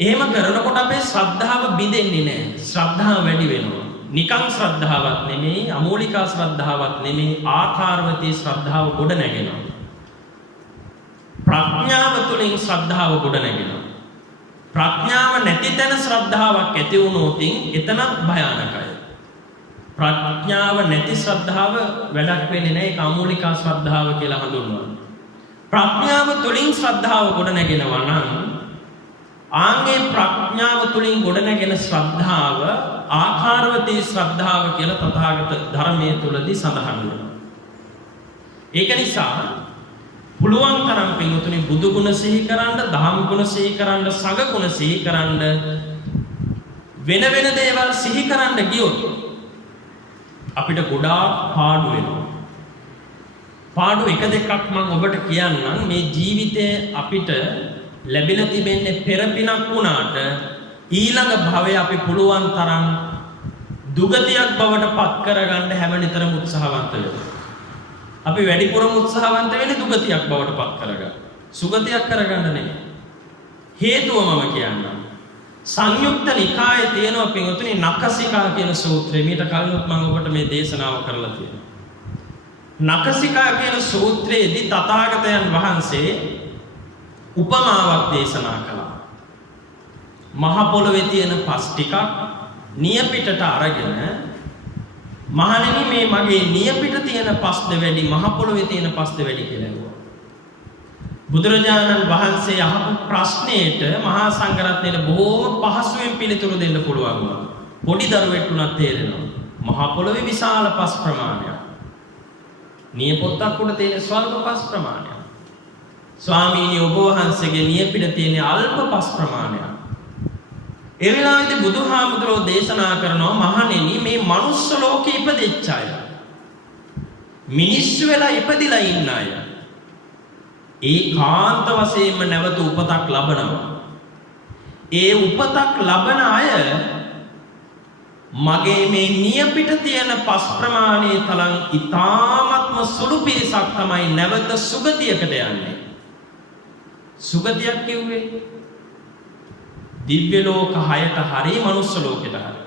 එහෙම කරනකොට අපේ ශ්‍රද්ධාව බිඳෙන්නේ නැහැ. ශ්‍රද්ධාව වැඩි වෙනවා. නිකං ශ්‍රද්ධාවක් නෙමෙයි, අමූලිකා ශ්‍රද්ධාවක් නෙමෙයි, ආකාරවතී ශ්‍රද්ධාව ගොඩ නැගෙනවා. ප්‍රඥාව තුළින් ශ්‍රද්ධාව ගොඩ නැගෙනවා. ප්‍රඥාව නැති තැන ශ්‍රද්ධාවක් ඇති වුණොත් එතනත් භයානකයි. ප්‍රඥාව නැති ශ්‍රද්ධාව වැඩක් වෙන්නේ නැහැ. ඒක අමූලිකා ශ්‍රද්ධාව කියලා හඳුන්වනවා. ප්‍රඥාව තුළින් ශ්‍රද්ධාව ගොඩ නැගෙනවා නම් ආන්ගේ ප්‍රඥාව තුළින් ගොඩ නැගෙන ශ්‍රද්ධාව ආකාරවතී ශ්‍රද්ධාව කියලා තථාගත ධර්මයේ තුලදී සඳහන් වෙනවා. ඒක නිසා පුළුවන් තරම් පින්වතුනි බුදු ගුණ සිහි කරන්න, දහම් ගුණ සිහි කරන්න, සංඝ ගුණ සිහි කරන්න, වෙන වෙන දේවල් සිහි කරන්න ගියොත් අපිට ගොඩාක් පාඩු වෙනවා. පාඩු එක දෙකක් මම ඔබට කියන්නම්. මේ ජීවිතේ අපිට ලැබිලා තිබෙන්නේ පෙර පිනක් වුණාට ඊළඟ භවයේ අපි පුළුවන් තරම් දුගතියක් බවට පත් කරගන්න හැම නිතරම උත්සාහවන්ත වෙනවා. අපි වැඩිපුරම උත්සාහවන්ත වෙන්නේ දුගතියක් බවට පත් කරගන්න. සුගතියක් කරගන්න නෙමෙයි. හේතුව මම කියන්නම්. සංයුක්ත නිකායේ තියෙනවා පින්වතුනි නඛසිකා කියන සූත්‍රය. මීට කලිනුත් මම ඔබට මේ දේශනාව කරලා තියෙනවා. නඛසිකා කියන සූත්‍රයේදී තථාගතයන් වහන්සේ උපමාවක් දේශනා කළා. මහ පොළොවේ තියෙන පස් ටිකක් නියපිටට අරගෙන මහණෙනි මේ මගේ නියපිට තියෙන පස්ද වැඩි මහ පොළොවේ තියෙන පස්ද වැඩි කියලා ඇහුවා. බුදුරජාණන් වහන්සේ අහපු ප්‍රශ්නයට මහා සංඝරත්නයට බොහෝම පහසුවෙන් පිළිතුරු දෙන්න පුළුවන් වුණා. පොඩි දරුවෙක් උනත් තේරෙනවා. මහ පොළොවේ විශාල පස් ප්‍රමාණයක්. නියපොත්තක් උඩ තියෙන ස්වල්ප පස් ප්‍රමාණයක්. ස්වාමීනි ඔබ වහන්සේගේ නියපිට තියෙන අල්ප පස් ප්‍රමාණයක්. ඒ වෙලාවේදී බුදුහාමුදුරෝ දේශනා කරනවා මහණෙනි මේ මනුස්ස ලෝකේ ඉපදෙච්ච අය, මිනිස්සු වෙලා ඉපදිලා ඉන්න අය ඒකාන්ත වශයෙන්ම නැවත උපතක් ලබනවා. ඒ උපතක් ලබන අය මගේ මේ නියපිට තියෙන පස් ප්‍රමාණයේ තරම් ඊ타ත්ම සුළු පිරිසක් තමයි නැවත සුගතියකට යන්නේ. සුගතියක් කිව්වේ දිව්‍ය ලෝක 6ට හරි මනුස්ස ලෝකෙට හරි.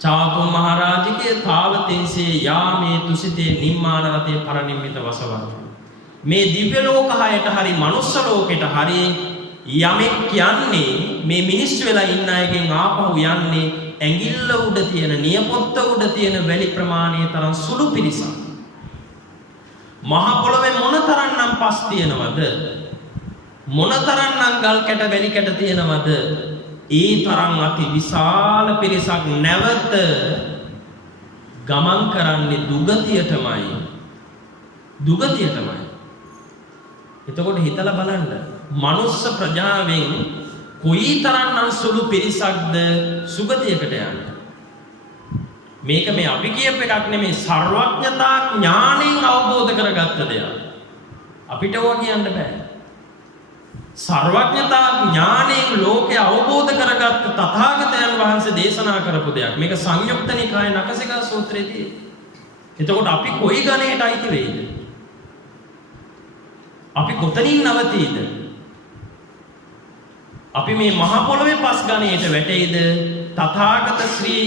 චාතුම් මහරජකේ තාවතේසේ යාමේ තුසිතේ නිම්මාන රතේ පරිනිම්මිත වසවන. මේ දිව්‍ය ලෝක 6ට හරි මනුස්ස ලෝකෙට හරි යමෙක් යන්නේ මේ මිනිස්සු වෙලා ඉන්න අයගෙන් ආපහු යන්නේ ඇඟිල්ල උඩ තියෙන නියපොත්ත උඩ තියෙන වැලි ප්‍රමාණය තරම් සුළු පිරිසක්. මහ පොළොවේ මොනතරම්නම් පස් තියෙනවද? මොනතරම්නම් ගල් කැට වැලි කැට තියෙනවද? ඒ තරම් අති විශාල පිරිසක් නැවත ගමන් කරන්නේ දුගතියටමයි. දුගතියටමයි. එතකොට හිතලා බලන්න මනුස්ස ප්‍රජාවෙන් කොයිතරම්නම් සුළු පිරිසක්ද සුගතියකට යන්නේ. මේක මේ අපි කියප එකක් නෙමෙයි, සර්වඥතා ඥාණයෙන් අවබෝධ කරගත්ත දෙයක්. අපිට ඕවා කියන්න බෑ. සර්වඥතා ඥාණයෙන් ලෝකය අවබෝධ කරගත්ත තථාගතයන් වහන්සේ දේශනා කරපු දෙයක්. මේක සංයුක්ත නිකායේ නඛසිකා සූත්‍රයේදී. එතකොට අපි කොයි ගණයට අයිති වෙයිද? අපි කොතනින් නවතීද? අපි මේ මහ පොළොවේ පස් ගණයට වැටෙයිද? තථාගත ශ්‍රී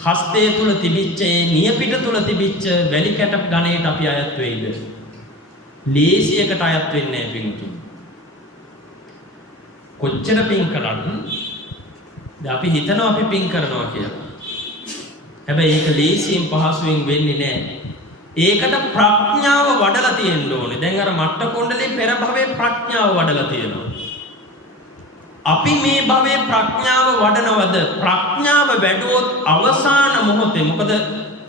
හස්තය තුල තිබිච්ච නියපිට තුල තිබිච්ච වැලි කැට ගණයට අපි අයත් වෙයිද? ලේසියකට අයත් වෙන්නේ නැහැ පින්තුන්. කොච්චර පින් කළත් දැන් අපි හිතනවා අපි පින් කරනවා කියලා. හැබැයි ඒක ලේසියෙන් පහසුවෙන් වෙන්නේ නැහැ. ඒකට ප්‍රඥාව වඩලා තියෙන්න ඕනේ. දැන් අර මට්ට කොණ්ඩලේ පෙර භවයේ ප්‍රඥාව වඩලා තියෙනවා. අපි මේ භවයේ ප්‍රඥාව වඩනවද? ප්‍රඥාව වැඩුවොත් අවසාන මොහොතේ මොකද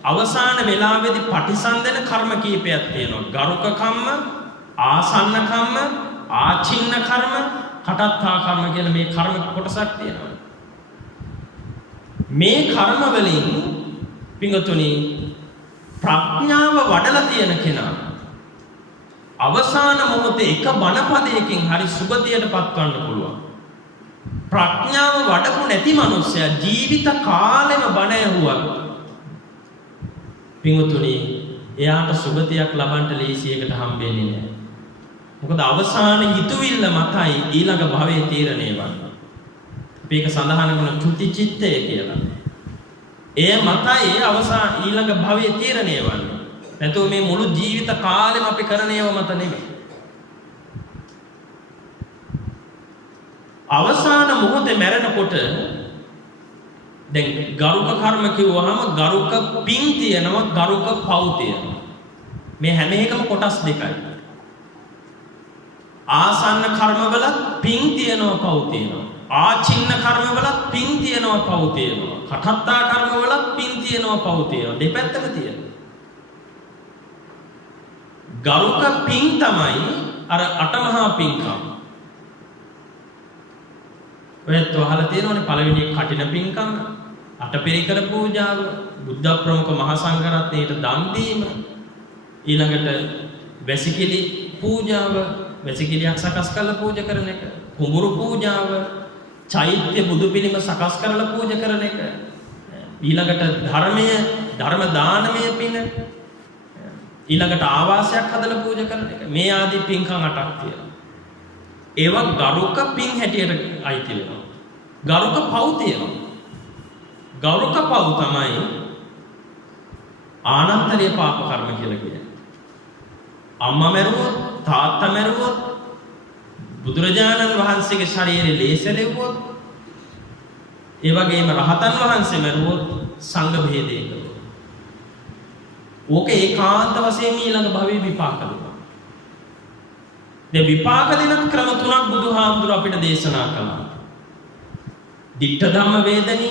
අවසාන වෙලාවේදී පටිසන්ධන කර්ම කීපයක් තියෙනවා. ගරුක කම්ම, ආසන්න කම්ම, ආචින්න කර්ම, කටත්ථා කර්ම කියලා මේ කර්ම කොටසක් තියෙනවා. මේ කර්ම වලින් පිංගුතුනි ප්‍රඥාව වඩලා තියෙන කෙනා අවසාන මොහොතේ එක බණපදයකින් හරි සුගතියට පත්වන්න පුළුවන්. ප්‍රඥාව වඩපු නැති මනුස්සයා ජීවිත කාලෙම බණ ඇහුවා. පිංගුතුනි එයාට සුගතියක් ලබන්න ලේසියකට හම්බෙන්නේ නැහැ. මොකද අවසාන හිතුවිල්ල මතයි ඊළඟ භවයේ තීරණය වන්නේ. අපි ඒක සඳහන් කරන චුති චිත්තය කියලා. එය මතයි අවසාන ඊළඟ භවයේ තීරණය වන්නේ. නැතුව මේ මුළු ජීවිත කාලෙම අපි කරන ඒවා මත නෙමෙයි. අවසාන මොහොතේ මැරෙනකොට දැන් ගරුක කර්ම කිව්වහම ගරුක පින් තියෙනවා ගරුක පව් තියෙනවා. මේ හැම එකම කොටස් දෙකයි. ආසන්න කර්මවලත් පින් තියෙනවා පව් තියෙනවා. ආචින්න කර්මවලත් පින් තියෙනවා පව් තියෙනවා. කටත්තා කර්මවලත් පින් තියෙනවා පව් තියෙනවා. දෙපැත්තම තියෙනවා. ගරුක පින් තමයි අර අටමහා පින්කම්. ඔයත් අහලා තියෙනවනේ පළවෙනි කටින පින්කම්, අටපිරිකර පූජාව, බුද්ධ ප්‍රමුඛ මහා සංඝරත්නයට දන් දීම, ඊළඟට වැසිකිලි පූජාව, වැසිකිලියක් සකස් කරලා පූජා කරන එක, කුඹුරු පූජාව, චෛත්‍ය බුදු පිළිම සකස් කරලා පූජා කරන එක, ඊළඟට ධර්ම දානමය පින, ඊළඟට ආවාසයක් හදලා පූජා කරන එක. මේ ආදී පින්කම් 8ක් තියෙනවා. ඒවා ගරුක පින් හැටියට අයිති වෙනවා. ගරුක පව් තියෙනවා. ගරුක පව් තමයි ආනන්තරීය පාප කර්ම කියලා කියන්නේ. අම්මා මැරුවොත්, තාත්තා මැරුවොත්, බුදුරජාණන් වහන්සේගේ ශරීරය ලේසලෙව්වොත්, ඒ වගේම රහතන් වහන්සේ මැරුවොත් සංඝ භේදයක. ඕක ඒකාන්ත වශයෙන් ඊළඟ භවයේ විපාක දෙනවා. දැන් විපාක දෙන ක්‍රම තුනක් බුදුහාමුදුර අපිට දේශනා කළා. ditta dhamma vedani,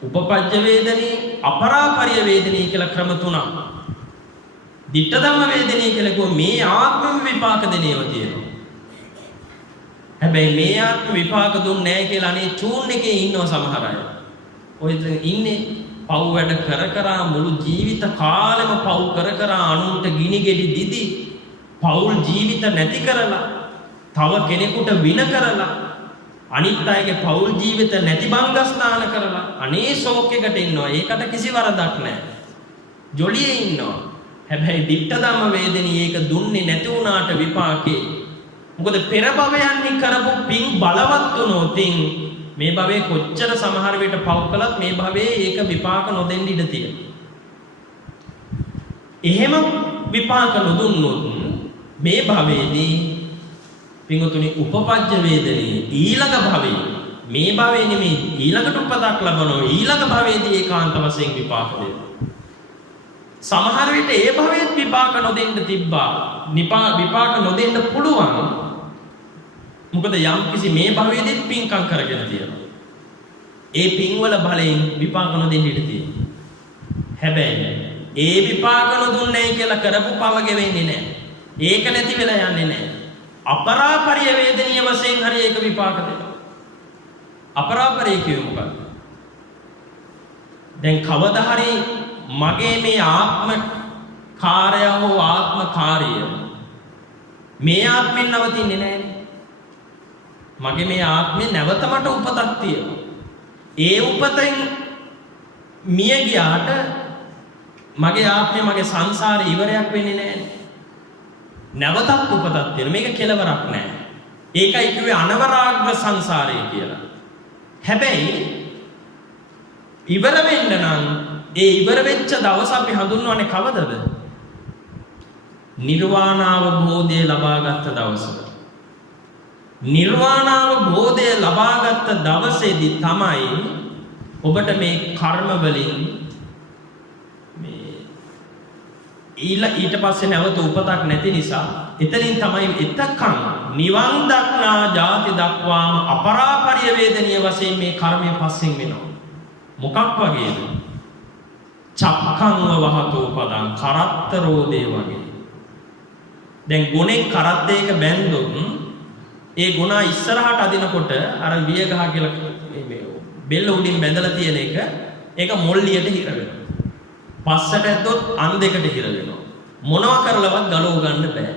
upapajja vedani, අපරාපරිය වේදනී කියලා ක්‍රම තුනක්. ditta dhamma vedani කියලා කිව්ව මේ ආත්මෙම විපාක දෙන ඒවා තියෙනවා. හැබැයි මේ ආත්ම විපාක දුන්නේ නැහැ කියලා අනේ චූන් එකේ ඉන්නව සමහර අය. ඔය ඉන්නේ පව් වැඩ කර මුළු ජීවිත කාලෙම පව් කර අනුන්ට ගිනි ගෙඩි දිදි පෞල් ජීවිත නැති කරලා තව කෙනෙකුට වින කරලා අනිත් අයගේ පෞල් ජීවිත නැති බංගස්ථාන කරලා අනේ ෂෝක් එකට ඉන්නවා. ඒකට කිසි වරදක් නැහැ. ජොලියේ ඉන්නවා. හැබැයි ditta dhamma vedani ඒක දුන්නේ නැති වුණාට විපාකේ. මොකද පෙර භවයන්හි කරපු පින් බලවත් වුණොත් මේ භවයේ කොච්චර සමහර විට පව් කළත් මේ භවයේ ඒක විපාක නොදෙන්න ඉඩ තියෙනවා. එහෙම විපාක නොදුන්නොත් මේ භවයේදී පින්වතුනි උපපජ්ජ වේදනී ඊළඟ භවයේ මේ භවයේ නෙමෙයි ඊළඟට උපතක් ලබනවා. ඊළඟ භවයේදී ඒකාන්ත වශයෙන් විපාක දෙනවා. සමහර විට ඒ භවයේත් විපාක නොදෙන්න තිබ්බා. විපාක නොදෙන්න පුළුවන්. මොකද යම්කිසි මේ භවයේදීත් පින්කම් කරගෙන තියෙනවා. ඒ පින්වල බලයෙන් විපාක නොදෙන්න ඉඩ තියෙනවා. හැබැයි ඒ විපාක නොදුන්නේ කියලා කරපු පව ගෙවෙන්නේ නැහැ. ඒක නැති වෙලා යන්නේ නැහැ. අපරාපරිය වේදනීය වශයෙන් හරි ඒක විපාක දෙනවා. අපරාපරිය කියුව මොකක්ද? දැන් කවදා හරි මගේ මේ ආත්ම කාර්ය හෝ ආත්ම කාර්යය මේ ආත්මෙන් නවතින්නේ නැහැ. මගේ මේ ආත්මේ නැවත මට උපතක් තියෙනවා. ඒ උපතෙන් මිය ගියාට මගේ ආත්මේ මගේ සංසාරේ ඉවරයක් වෙන්නේ නැහැ. නැවතත් උපතක් තියෙනවා. මේක කෙලවරක් නෑ. ඒකයි කිව්වේ අනවරාග්‍ර සංසාරය කියලා. හැබැයි ඉවර වෙන්න නම් ඒ ඉවර වෙච්ච දවස අපි හඳුන්වන්නේ කවදද? නිර්වාණාවබෝධය ලබාගත් දවසට. නිර්වාණාවබෝධය ලබාගත් දවසේදී තමයි ඔබට මේ කර්ම වලින් ඊට පස්සේ නැවත උපතක් නැති නිසා එතනින් තමයි එතකන් නිවන් දක්නා ජාති දක්වාම අපරාපරිය වේදනීය වශයෙන් මේ කර්මය පස්සෙන් වෙනවා. මොකක් වගේද? චක්ඛංව වහතෝ පදං කරත්ත රෝදේ වගේ. දැන් ගුණේ කරත්තයක බැන්දොත් ඒ ගුණ ඉස්සරහට අදිනකොට අර වියගහ කියලා මේ බෙල්ල උඩින් බැඳලා තියෙන එක ඒක මොල්ලියට හිර වෙනවා. පස්සට ඇද්දොත් අන් දෙකට හිර වෙනවා. මොනවා කරලවත් ගලව ගන්න බෑ.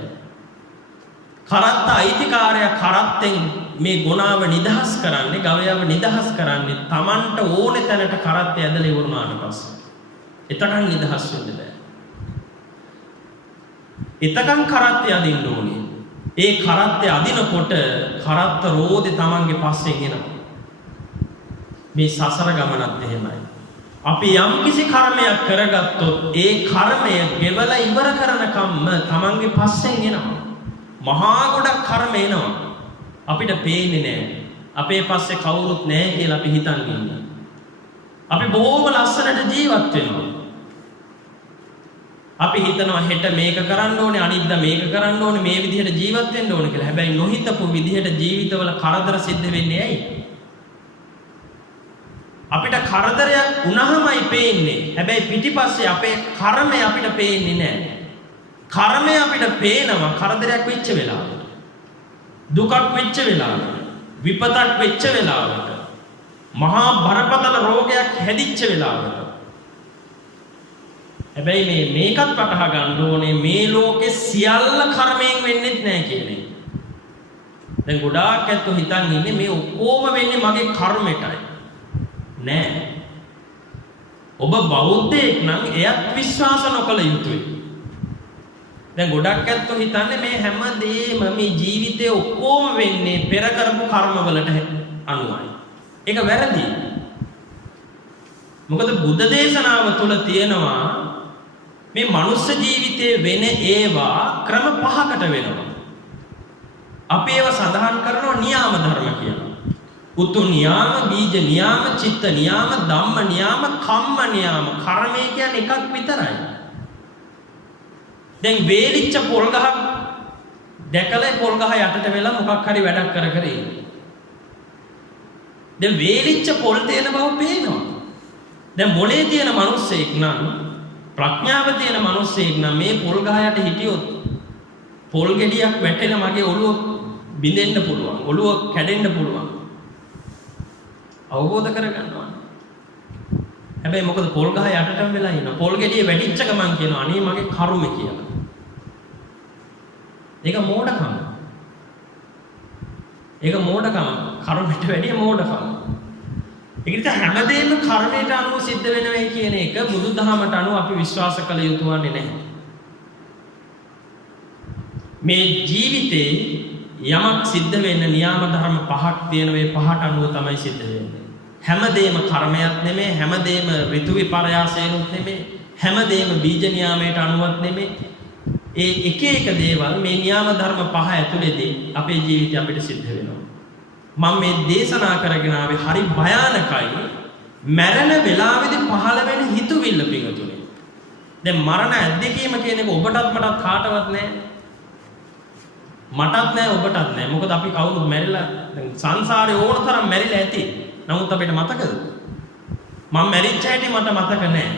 කරත්ත අයිතිකාරයා කරත්තෙන් මේ ගුණාව නිදහස් කරන්නේ, ගවයාව නිදහස් කරන්නේ Tamanට ඕනේ තැනට කරත්ත ඇදලා ඉවරුනාට පස්සේ. එතකන් නිදහස් වෙන්න බෑ. එතකන් කරත්තය අදින්න ඕනේ. ඒ කරත්තය අදිනකොට කරත්ත රෝදේ Tamanගේ පස්සෙන් එනවා. මේ සසර ගමනත් එහෙමයි. අපි යම් කිසි කර්මයක් කරගත්තොත් ඒ කර්මය ගෙවලා ඉවර කරනකම්ම Tamanගේ පස්සෙන් එනවා. මහා ගොඩක් කර්ම එනවා. අපිට පේන්නේ නැහැ. අපේ පස්සේ කවුරුත් නැහැ කියලා අපි හිතන් ඉන්නවා. අපි බොහොම ලස්සනට ජීවත් වෙනවා. අපි හිතනවා හෙට මේක කරන්න ඕනේ, අනිද්දා මේක කරන්න ඕනේ, මේ විදිහට ජීවත් වෙන්න ඕනේ කියලා. හැබැයි නොහිතපු විදිහට ජීවිතවල කරදර සිද්ධ වෙන්නේ ඇයි? අපිට කරදරයක් වුණාමයි පේන්නේ. හැබැයි පිටිපස්සේ අපේ කර්මය අපිට පේන්නේ නැහැ. කර්මය අපිට පේනවා කරදරයක් වෙච්ච වෙලාවට. දුකක් වෙච්ච වෙලාවට. විපතක් වෙච්ච වෙලාවට. මහා බරපතල රෝගයක් හැදිච්ච වෙලාවට. හැබැයි මේකත් වටහා ගන්න ඕනේ මේ ලෝකේ සියල්ල කර්මයෙන් වෙන්නේ නැහැ කියන එක. දැන් ගොඩාක් ඇත්තෝ හිතන් ඉන්නේ මේ ඔක්කොම වෙන්නේ මගේ කර්මයටයි. නෑ. ඔබ බෞද්ධයෙක් නම් එයත් විශ්වාස නොකළ යුතුයි. දැන් ගොඩක් ඇත්තෝ හිතන්නේ මේ හැම දෙයක්ම මේ ජීවිතේ ඔක්කොම වෙන්නේ පෙර කරපු කර්ම වලට අනුවයි. ඒක වැරදි. මොකද බුද්ධ දේශනාව තුළ තියෙනවා මේ මනුස්ස ජීවිතයේ වෙන ඒවා ක්‍රම පහකට වෙනවා. අපි ඒවා සඳහන් කරනවා නියාම ධර්ම කියලා. උතු නියාම, බීජ නියාම, චිත්ත නියාම, ධම්ම නියාම, කම්ම නියාම. කර්මය කියන්නේ එකක් විතරයි. දැන් වේලිච්ච පොල් ගහක් දැකලා පොල් ගහ යටට වෙලා මොකක් හරි වැඩක් කර කර ඉන්නේ. දැන් වේලිච්ච පොල් තේන බව පේනවා. දැන් මොලේ තියෙන මිනිස්සෙක් නම් ප්‍රඥාව තියෙන මිනිස්සෙක් නම් මේ පොල් ගහ යට හිටියොත් පොල් ගෙඩියක් වැටෙලා මගේ ඔළුව බිඳෙන්න පුළුවන්. ඔළුව කැඩෙන්න පුළුවන්. අවබෝධ කරගන්නවා. හැබැයි මොකද පොල් ගහ යටටම වෙලා ඉන්න. පොල් ගෙඩිය වැටිච්ච ගමන් කියනවා අනේ මගේ කර්ම කියලා. ඒක මෝඩකම. ඒක මෝඩකම. කර්මයට වැඩිය මෝඩකම. ඒකට හැමදේම කර්මයට අනුව සිද්ධ වෙනවා කියන එක බුදුදහමට අනුව අපි විශ්වාස කළ යුතු වන්නේ නැහැ. මේ ජීවිතේ යමක් සිද්ධ වෙන්න නියාම ධර්ම පහක් තියෙන මේ පහට අනුව තමයි සිද්ධ වෙන්නේ. හැමදේම කර්මයක් නෙමෙයි, හැමදේම ඍතු විපර්යාසයෙන්ුත් නෙමෙයි, හැමදේම බීජ නියාමයට අනුවත් නෙමෙයි. ඒ එක එක දේවල් මේ නියාම ධර්ම පහ ඇතුළේදී අපේ ජීවිතය අපිට සිද්ධ වෙනවා. මම මේ දේශනා කරගෙන ආවේ හරි භයානකයි. මරණ වෙලාවේදී පහළ වෙන හිතුවිල්ල පිඟුතුනේ. දැන් මරණ අධ්‍යක්ීම කියන එක ඔබටත් මටත් කාටවත් නැහැ. මටත් නැහැ ඔබටත් නැහැ. මොකද අපි කවුරුත් මැරිලා දැන් සංසාරේ ඕන තරම් මැරිලා ඇති. නමුත් අපිට මතකද? මම මැරිච්ච හැටි මට මතක නැහැ.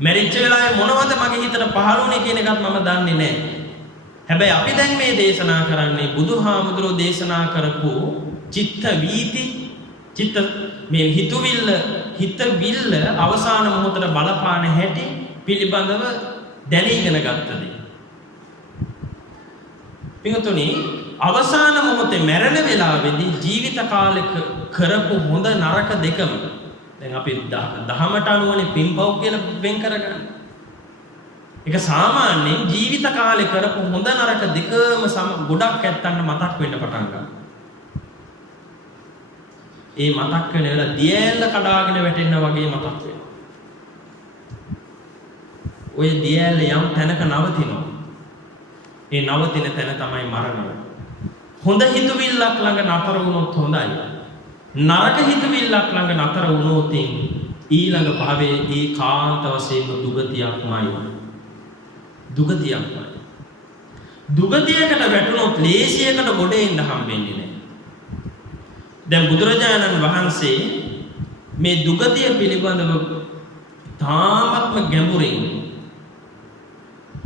මැරිච්ච වෙලාවේ මොනවද මගේ හිතට පහළුනේ කියන එකත් මම දන්නේ නැහැ. හැබැයි අපි දැන් මේ දේශනා කරන්නේ බුදුහාමුදුරෝ දේශනා කරපු චිත්ත වීති චිත්ත මේ හිතවිල්ල අවසාන මොහොතට බලපාන හැටි පිළිබඳව දැනීගෙන ගත්තදී. පිටුතුනි අවසාන මොහොතේ මැරෙන වෙලාවේදී ජීවිත කාලෙක කරපු හොඳ නරක දෙකම දැන් අපි දහමට අනුවනේ පින්පව් කියලා වෙන් කරගන්න. ඒක සාමාන්‍යයෙන් ජීවිත කාලේ කරපු හොඳ නරක දෙකම ගොඩක් ඇත්තන්ට මතක් වෙන්න පටන් ගන්නවා. ඒ මතක් වෙන වෙලාව දියැල්ල කඩාගෙන වැටෙන්න වගේ මතක් වෙනවා. ඔය දියැල්ල යම් තැනක නවතිනවා. ඒ නවතින තැන තමයි මරණය. හොඳ හිතුවිල්ලක් ළඟ නතර වුණොත් හොඳයි. නරක හිතුවිල්ලක් ළඟ නතර වුණොත් ඊළඟ භවයේ ඒකාන්ත වශයෙන්ම දුගතියක්මයි. දුගතියක්මයි. දුගතියකට වැටුණොත් ලේසියකට ගොඩ එන්න හම්බෙන්නේ නැහැ. දැන් බුදුරජාණන් වහන්සේ මේ දුගතිය පිළිබඳව තාමත්ම ගැඹුරින්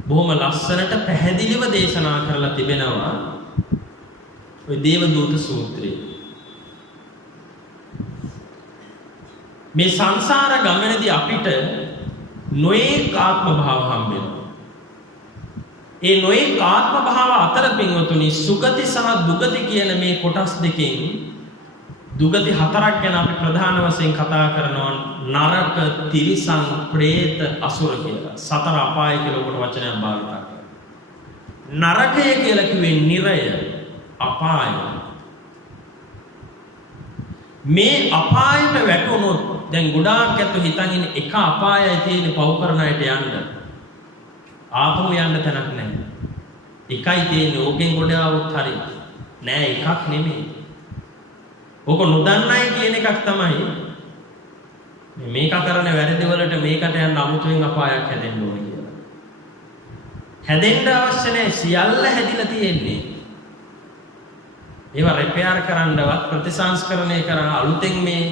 බොහොම ලස්සනට පැහැදිලිව දේශනා කරලා තිබෙනවා. ඔය දේවදූත සූත්‍රයේ මේ සංසාර ගමනේදී අපිට නොයෙක් ආත්ම භාව හම්බ වෙනවා. ඒ නොයෙක් ආත්ම භාව අතර පින්වතුනි සුගති සහ දුගති කියන මේ කොටස් දෙකෙන් දුගති හතරක් ගැන අපි ප්‍රධාන වශයෙන් කතා කරනවා. නරක, තිරිසන්, പ്രേත, අසුර කියලා. සතර අපාය කියලා උකට වචනයක් භාවිත කරනවා. නරකය කියලා කිව්වේ නිරය, අපාය. මේ අපායට වැටුණොත් දැන් ගොඩාක් ඇත්ත හිතන් ඉන්නේ එක අපායයි තියෙන්නේ පව් කරන අයට යන්න. ආපහු යන්න තැනක් නැහැ. එකයි තියෙන්නේ. ඕකෙන් ගොඩ આવුත් හරි. නෑ එකක් නෙමෙයි. ඕක නොදන්නයි කියන එකක් තමයි. මේක කරන වැරදි වලට මේකට යන්න අමුතුවෙන් අපායක් හැදෙන්න ඕනේ කියලා. හැදෙන්න අවශ්‍ය නැහැ. සියල්ල හැදිලා තියෙන්නේ. ඒවා රිපෙයාර් කරන්නවත් ප්‍රතිසංස්කරණය කරන අලුතෙන් මේ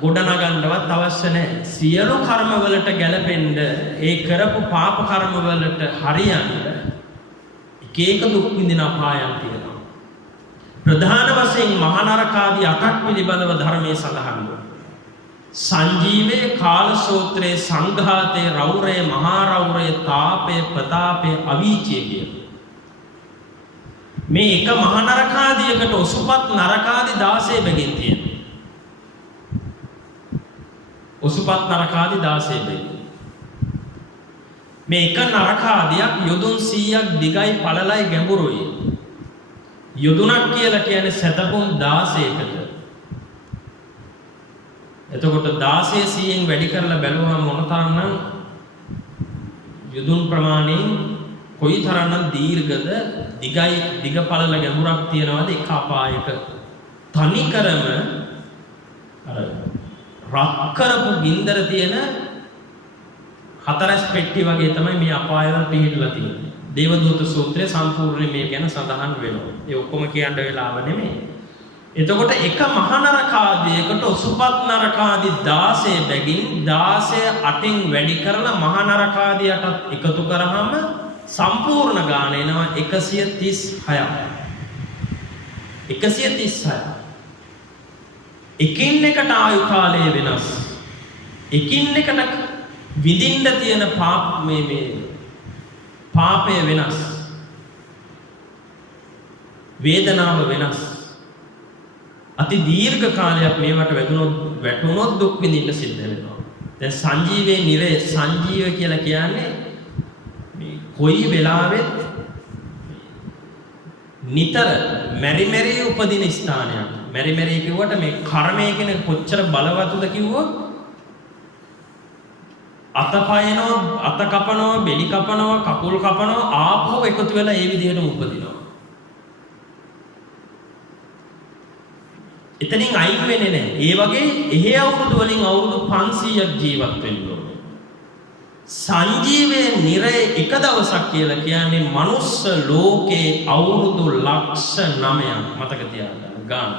ගොඩනගන්නවත් අවශ්‍ය නැහැ. සියලු කර්ම වලට ගැලපෙන්න ඒ කරපු පාප කර්ම වලට හරියන්න එක එක දුක් විඳින අපායන් තියෙනවා. ප්‍රධාන වශයෙන් මහා නරකාදී අටක් පිළිබඳව ධර්මයේ සඳහන් වෙනවා. සංජීවේ, කාලසෝත්‍රේ, සංඝාතේ, රෞරේ, මහා රෞරේ, තාපේ, ප්‍රතාපේ, අවීචය කියන මේ එක මහා නරකාදියකට ඔසුපත් නරකාදී 16 බැගින් තියෙනවා. ඔසුපත් නරකාදී 16 බැගින්. මේ එක නරකාදියක් යොදුන් 100ක් දිගයි පළලයි ගැඹුරුයි. යොදුනක් කියලා කියන්නේ සතපුම් 16කට. එතකොට 16 100න් වැඩි කරලා බැලුවම මොනතරම්නම් යොදුන් ප්‍රමාණයෙන් කොයිතරම්නම් දීර්ඝද, දිගයි, දිග පළල ගැඹුරක් තියනවාද එක අපායක. තනිකරම අර රත් කරපු ගින්දර තියෙන හතරස් පෙට්ටි වගේ තමයි මේ අපායවල පිහිටලා තියෙන්නේ. දේවදූත සූත්‍රයේ සම්පූර්ණයෙන් මේ ගැන සඳහන් වෙනවා. ඒ ඔක්කොම කියන්න වෙලාව නෙමෙයි. එතකොට එක මහා නරකාදියකට ඔසුපත් නරකාදී 16 බැගින් 16 8න් වැඩි කරලා මහා නරකාදියටත් එකතු කරාම සම්පූර්ණ ගාන එනවා 136ක්. 136. එකින් එකට ආයු කාලය වෙනස්. එකින් එකට විඳින්න තියෙන පාපය වෙනස්. වේදනාව වෙනස්. අති දීර්ඝ කාලයක් මේවට වැටුණොත් දුක් විඳින්න සිද්ධ වෙනවා. දැන් සංජීවේ නිරය සංජීව කියලා කියන්නේ මේ කොයි වෙලාවෙත් නිතර මෙරි උපදින ස්ථානයක්. මෙරි කිව්වට මේ කර්මය කියන කොච්චර බලවත්ද කිව්වොත් අත පයනවා, අත කපනවා, බෙලි කපනවා, කකුල් කපනවා, ආපහු එකතු වෙලා ඒ විදිහටම උපදිනවා. එතනින් අයින් වෙන්නේ නැහැ. ඒ වගේ එහෙ අවුරුදු වලින් අවුරුදු 500ක් ජීවත් වෙන්න ඕනේ. සංජීවයේ නිරය එක දවසක් කියලා කියන්නේ මනුස්ස ලෝකේ අවුරුදු ලක්ෂ 9ක් මතක තියාගන්න ගන්න.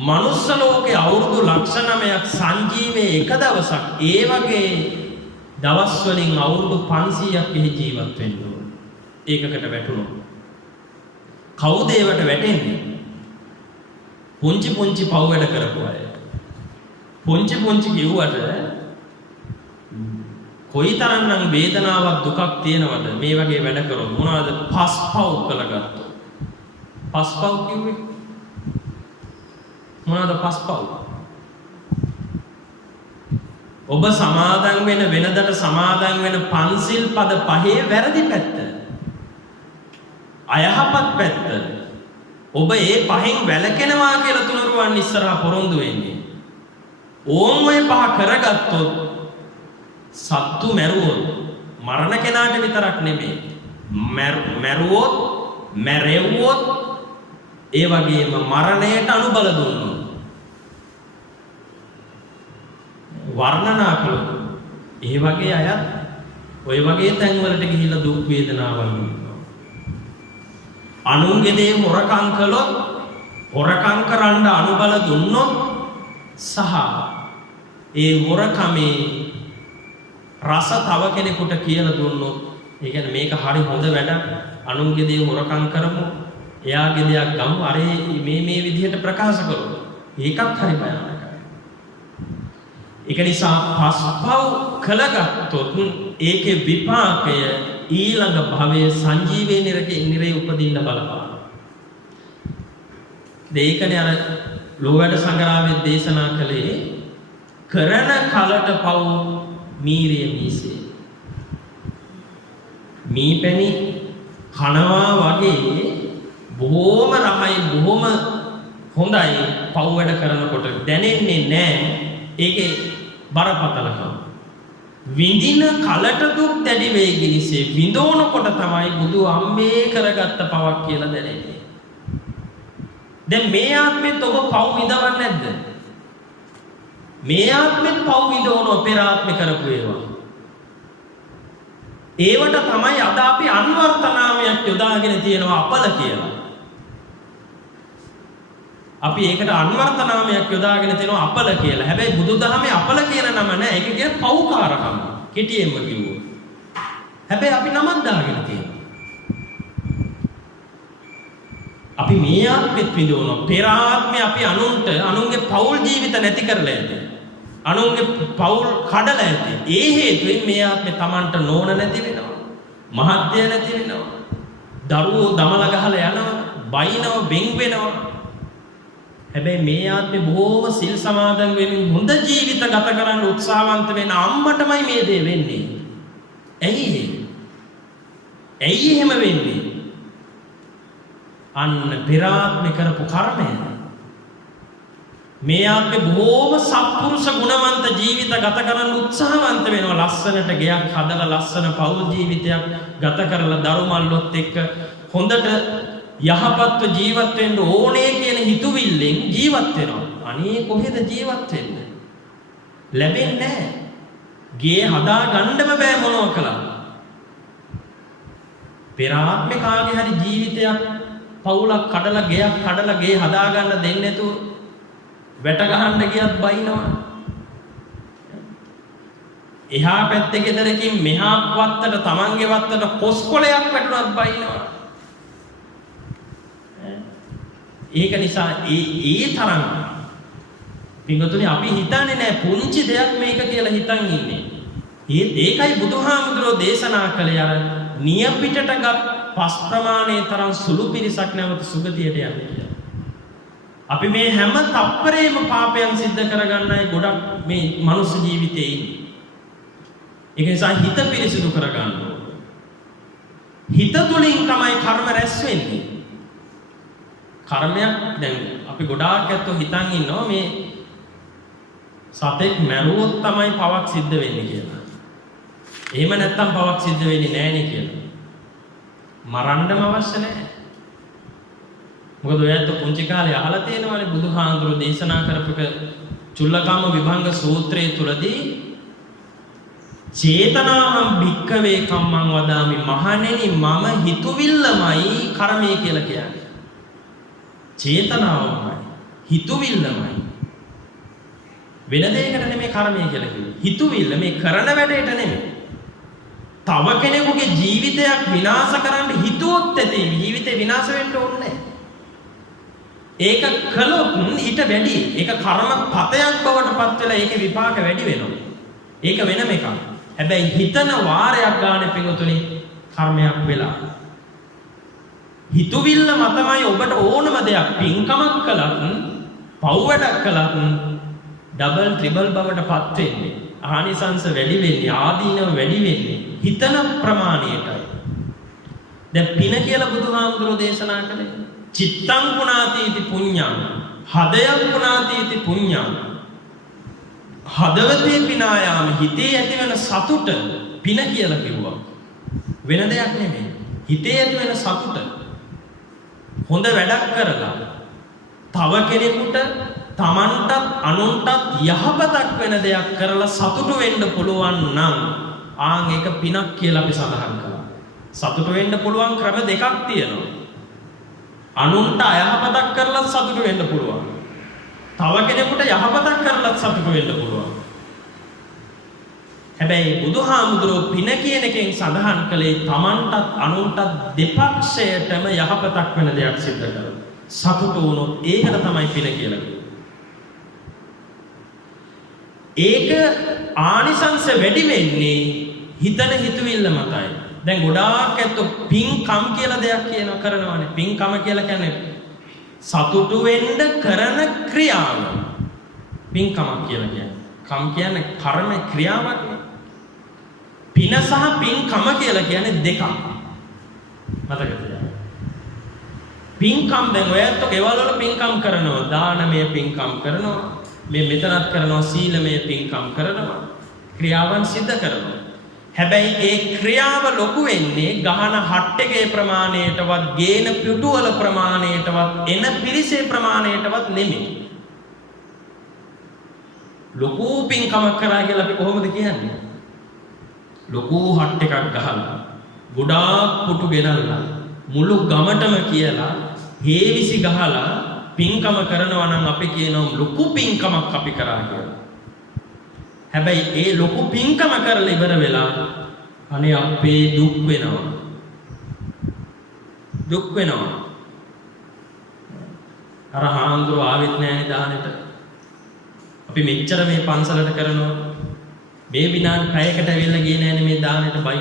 මනුස්ස ලෝකේ අවුරුදු ලක්ෂ 9ක් සංජීවයේ එක දවසක්. ඒ වගේ දවස් වලින් අවුරුදු 500ක් එහි ජීවත් වෙන්න ඕනේ. ඒකකට වැටුණොත් කවුද ඒවට වැටෙන්නේ? පුංචි පුංචි පව් වැඩ කරපු අය. පුංචි කිව්වට කොයිතරම්නම් වේදනාවක් දුකක් තියෙනවද මේ වගේ වැඩ කරොත්? මොනවද පස්පව් කළගත්තොත්? පස්පව් කිව්වේ මොනවද පස්පව්? ඔබ සමාදන් වෙන වෙනදට සමාදන් වෙන පන්සිල් පද පහේ වැරදි පැත්ත. අයහපත් පැත්ත. ඔබ ඒ පහෙන් වැළකෙනවා කියලා තුනුරුවන් ඉස්සරහා පොරොන්දු වෙන්නේ. ඕම් ඔය පහ කරගත්තොත් සත්තු මැරුවොත් මරණ කෙනාට විතරක් නෙමෙයි. මැරුවොත් මැරෙව්වොත් ඒ වගේම මරණයට අනුබල දුන්නොත් වර්ණනා කළොත් ඒ වගේ අයත් ඔය වගේ තැන්වලට ගිහිල්ලා දුක් වේදනාවල් විඳිනවා. අනුන්ගේ දේ හොරකම් කළොත් හොරකම් කරන්න අනුබල දුන්නොත් සහ ඒ හොරකමේ රස තව කෙනෙකුට කියලා දුන්නොත් ඒ කියන්නේ මේක හරි හොඳ වැඩක් අනුන්ගේ දේ හොරකම් කරමු එයාගේ දෙයක් ගමු අර මේ විදිහට ප්‍රකාශ කරමු ඒකත් හරි භයානකයි. ඒක නිසා පස්පව් කළගත්තොත් ඒකේ විපාකය ඊළඟ භවයේ සංජීවයේ නිරේ උපදින්න බලපාන. දෙයකනේ අර ලෝවැඩ සංග්‍රහයේ දේශනා කළේ කරන කලට පව් මීරිය මීසේ. මීපැණි කනවා වගේ බොහොම රමයි බොහොම හොඳයි පව් වැඩ කරනකොට දැනෙන්නේ නැහැ. ඒකේ බරපතලකම. විඳින කලට දුක් දැඩි වේගිනිසේ විඳෝනකොට තමයි බුදු අම්මේ කරගත්ත පවක් කියලා දැනෙන්නේ. දැන් මේ ආත්මෙත් ඔබ පව් විඳවන්නේ නැද්ද? මේ ආත්මෙත් පව් විඳවන පෙර ආත්මේ කරපු ඒවා. ඒවට තමයි අද අපි අන්වර්ථ නාමයක් යොදාගෙන තියෙනවා අපල කියලා. අපි ඒකට අන්වර්ථ නාමයක් යොදාගෙන තියෙනවා අපල කියලා. හැබැයි බුදුදහමේ අපල කියන නම නෑ. ඒක කියන්නේ පව්කාරකම. කෙටියෙන්ම කිව්වොත්. හැබැයි අපි නමක් දාගෙන තියෙනවා. අපි මේ ආත්මෙත් විඳවනවා. පෙර ආත්මේ අපි අනුන්ගේ පෞල් ජීවිත නැති කරලා ඇති. අනුන්ගේ පෞල් කඩලා ඇති. ඒ හේතුවෙන් මේ ආත්මේ Tamanට නෝන නැති වෙනවා. මහත්ය නැති වෙනවා. දරුවෝ දමල ගහලා යනවා. බයිනව වෙන් වෙනවා. හැබැයි මේ ආත්මේ බොහෝම සිල් සමාදන් වෙමින් හොඳ ජීවිත ගත කරන්න උත්සාහවන්ත වෙන අම්මටමයි මේ දේ වෙන්නේ. ඇයි එහෙම වෙන්නේ? අන්න පෙර ආත්මේ කරපු කර්මය. මේ ආත්මේ බොහෝම සත්පුරුෂ ගුණවන්ත ජීවිත ගත කරන්න උත්සාහවන්ත වෙනවා. ලස්සනට ගෙයක් හදලා ලස්සන පෞල් ජීවිතයක් ගත කරලා දරුමල්ලොත් එක්ක හොඳට යහපත්ව ජීවත් වෙන්න ඕනේ කියන හිතුවිල්ලෙන් ජීවත් වෙනවා. අනේ කොහෙද ජීවත් වෙන්නේ? ලැබෙන්නේ නැහැ. ගේ හදා ගන්නම බෑ මොනවා කළා. පෙර ආත්මේ කාගේ හරි ජීවිතයක් පවුලක් කඩලා ගෙයක් කඩලා ගේ හදා ගන්න දෙන්නේ නැතුව වැට ගහන්න ගියත් බයිනවා. එහා පැත්තේ ගෙදරකින් මෙහා වත්තට තමන්ගේ වත්තට කොස්කොලයක් වැටුණත් බයිනවා. ඒක නිසා ඒ තරම් පින්වතුනි අපි හිතන්නේ නැහැ පුංචි දෙයක් මේක කියලා හිතන් ඉන්නේ. ඒකයි බුදුහාමුදුරෝ දේශනා කළේ අර නියපිටටගත් පස් ප්‍රමාණයේ තරම් සුළු පිරිසක් නැවත සුගතියට යන්නේ කියලා. අපි මේ හැම තප්පරේම පාපයන් සිද්ධ කරගන්නයි ගොඩක් මේ මනුස්ස ජීවිතේ ඉන්නේ. ඒක නිසා හිත පිරිසිදු කරගන්න ඕනේ. හිත තුලින් තමයි කර්ම රැස් වෙන්නේ. කර්මයක් දැන් අපි ගොඩාක් ඇත්තෝ හිතන් ඉන්නවා මේ සතෙක් මැරුවොත් තමයි පවක් සිද්ධ වෙන්නේ කියලා. එහෙම නැත්තම් පවක් සිද්ධ වෙන්නේ නැහැනේ කියලා. මරන්නම අවශ්‍ය නැහැ. මොකද ඔයත් පුංචි කාලේ අහලා තියෙනවානේ බුදුහාඳුරෝ දේශනා කරපුක චුල්ලකම්ම විභංග සූත්‍රයේ තුලදී චේතනාහං භික්කවේ කම්මං වදාමි මහණෙනි මම හිතුවිල්ලමයි කර්මය කියලා කියන්නේ. චේතනාවමයි හිතුවිල්ලමයි වෙන දෙයකට නෙමෙයි කර්මය කියලා කිව්වේ. හිතුවිල්ල මේ කරන වැඩේට නෙමෙයි. තව කෙනෙකුගේ ජීවිතයක් විනාශ කරන්න හිතුවොත් ඇති ජීවිතේ විනාශ වෙන්න ඕනේ. ඒක කළොත් ඊට වැඩි ඒක කර්ම පතයක් බවට පත් වෙලා ඒකේ විපාක වැඩි වෙනවා. ඒක වෙනම එකක්. හැබැයි හිතන වාරයක් ගන්න පිටුතුනි කර්මයක් වෙලා. හිතුවිල්ල මතමයි ඔබට ඕනම දෙයක් පින්කමක් කළත් පව් වැඩක් කළත් ඩබල් ට්‍රිබල් බවට පත් වෙන්නේ. ආනිසංස වැඩි වෙන්නේ ආදීනව වැඩි වෙන්නේ හිතන ප්‍රමාණයටයි. දැන් පින කියලා බුදුහාමුදුරෝ දේශනා කළේ චිත්තං පුනාතීති පුඤ්ඤං හදයං පුනාතීති පුඤ්ඤං හදවතේ පිනායාම හිතේ ඇතිවන සතුට පින කියලා කිව්වා. වෙන දෙයක් නෙමෙයි. හිතේ ඇතිවන සතුට හොඳ වැඩක් කරලා තව කෙනෙකුට තමන්ටත් අනුන්ටත් යහපතක් වෙන දෙයක් කරලා සතුටු වෙන්න පුළුවන් නම් ආන් ඒක පිනක් කියලා අපි සඳහන් කරනවා. සතුටු වෙන්න පුළුවන් ක්‍රම දෙකක් තියෙනවා. අනුන්ට අයහපතක් කරලා සතුටු වෙන්න පුළුවන්. තව කෙනෙකුට යහපතක් කරලා සතුටු වෙන්න පුළුවන්. හැබැයි බුදුහාමුදුරුවෝ පින කියන එකෙන් සඳහන් කළේ තමන්ටත් අනුන්ටත් දෙපක්ෂයටම යහපතක් වෙන දෙයක් සිද්ධ කරලා සතුටු වුණොත් ඒකට තමයි පින කියලා කියන්නේ. ඒක ආනිසංස වැඩි වෙන්නේ හිතන හිතවිල්ල මතයි. දැන් ගොඩාක් ඇත්තෝ පින්කම් කියලා දෙයක් කරනවානේ. පින්කම කියලා කියන්නේ සතුටු වෙන්න කරන ක්‍රියාව. පින්කමක් කියලා කියන්නේ. කම් කියන්නේ කර්ම ක්‍රියාවක් නේ. පින සහ පින්කම කියලා කියන්නේ දෙකක්. මතක තියාගන්න. පින්කම් දැන් ඔයත් ගෙවල් වල පින්කම් කරනවා. දානමය පින්කම් කරනවා. මේ මෙතනත් කරනවා සීලමය පින්කම් කරනවා. ක්‍රියාවන් සිද්ධ කරනවා. හැබැයි ඒ ක්‍රියාව ලොකු වෙන්නේ ගහන හට් එකේ ප්‍රමාණයටවත් ගේන පිටු වල ප්‍රමාණයටවත් එන පිරිසේ ප්‍රමාණයටවත් නෙමෙයි. ලොකු පින්කමක් කරා කියලා අපි කොහොමද කියන්නේ? ලොකු හට් එකක් ගහලා ගොඩාක් පුටු ගෙනල්ලා මුළු ගමටම කියලා හේවිසි ගහලා පින්කම කරනවා නම් අපි කියනවා ලොකු පින්කමක් අපි කරා කියලා. හැබැයි ඒ ලොකු පින්කම කරලා ඉවර වෙලා අනේ අපේ දුක් වෙනවා. දුක් වෙනවා. අර හාමුදුරුවෝ ආවෙත් නැහැ දානෙට. අපි මෙච්චර මේ පන්සලට කරනවා. මේ විනාඩි 6කට ඇවිල්ලා ගියේ නැහැනේ මේ දානෙට බයි.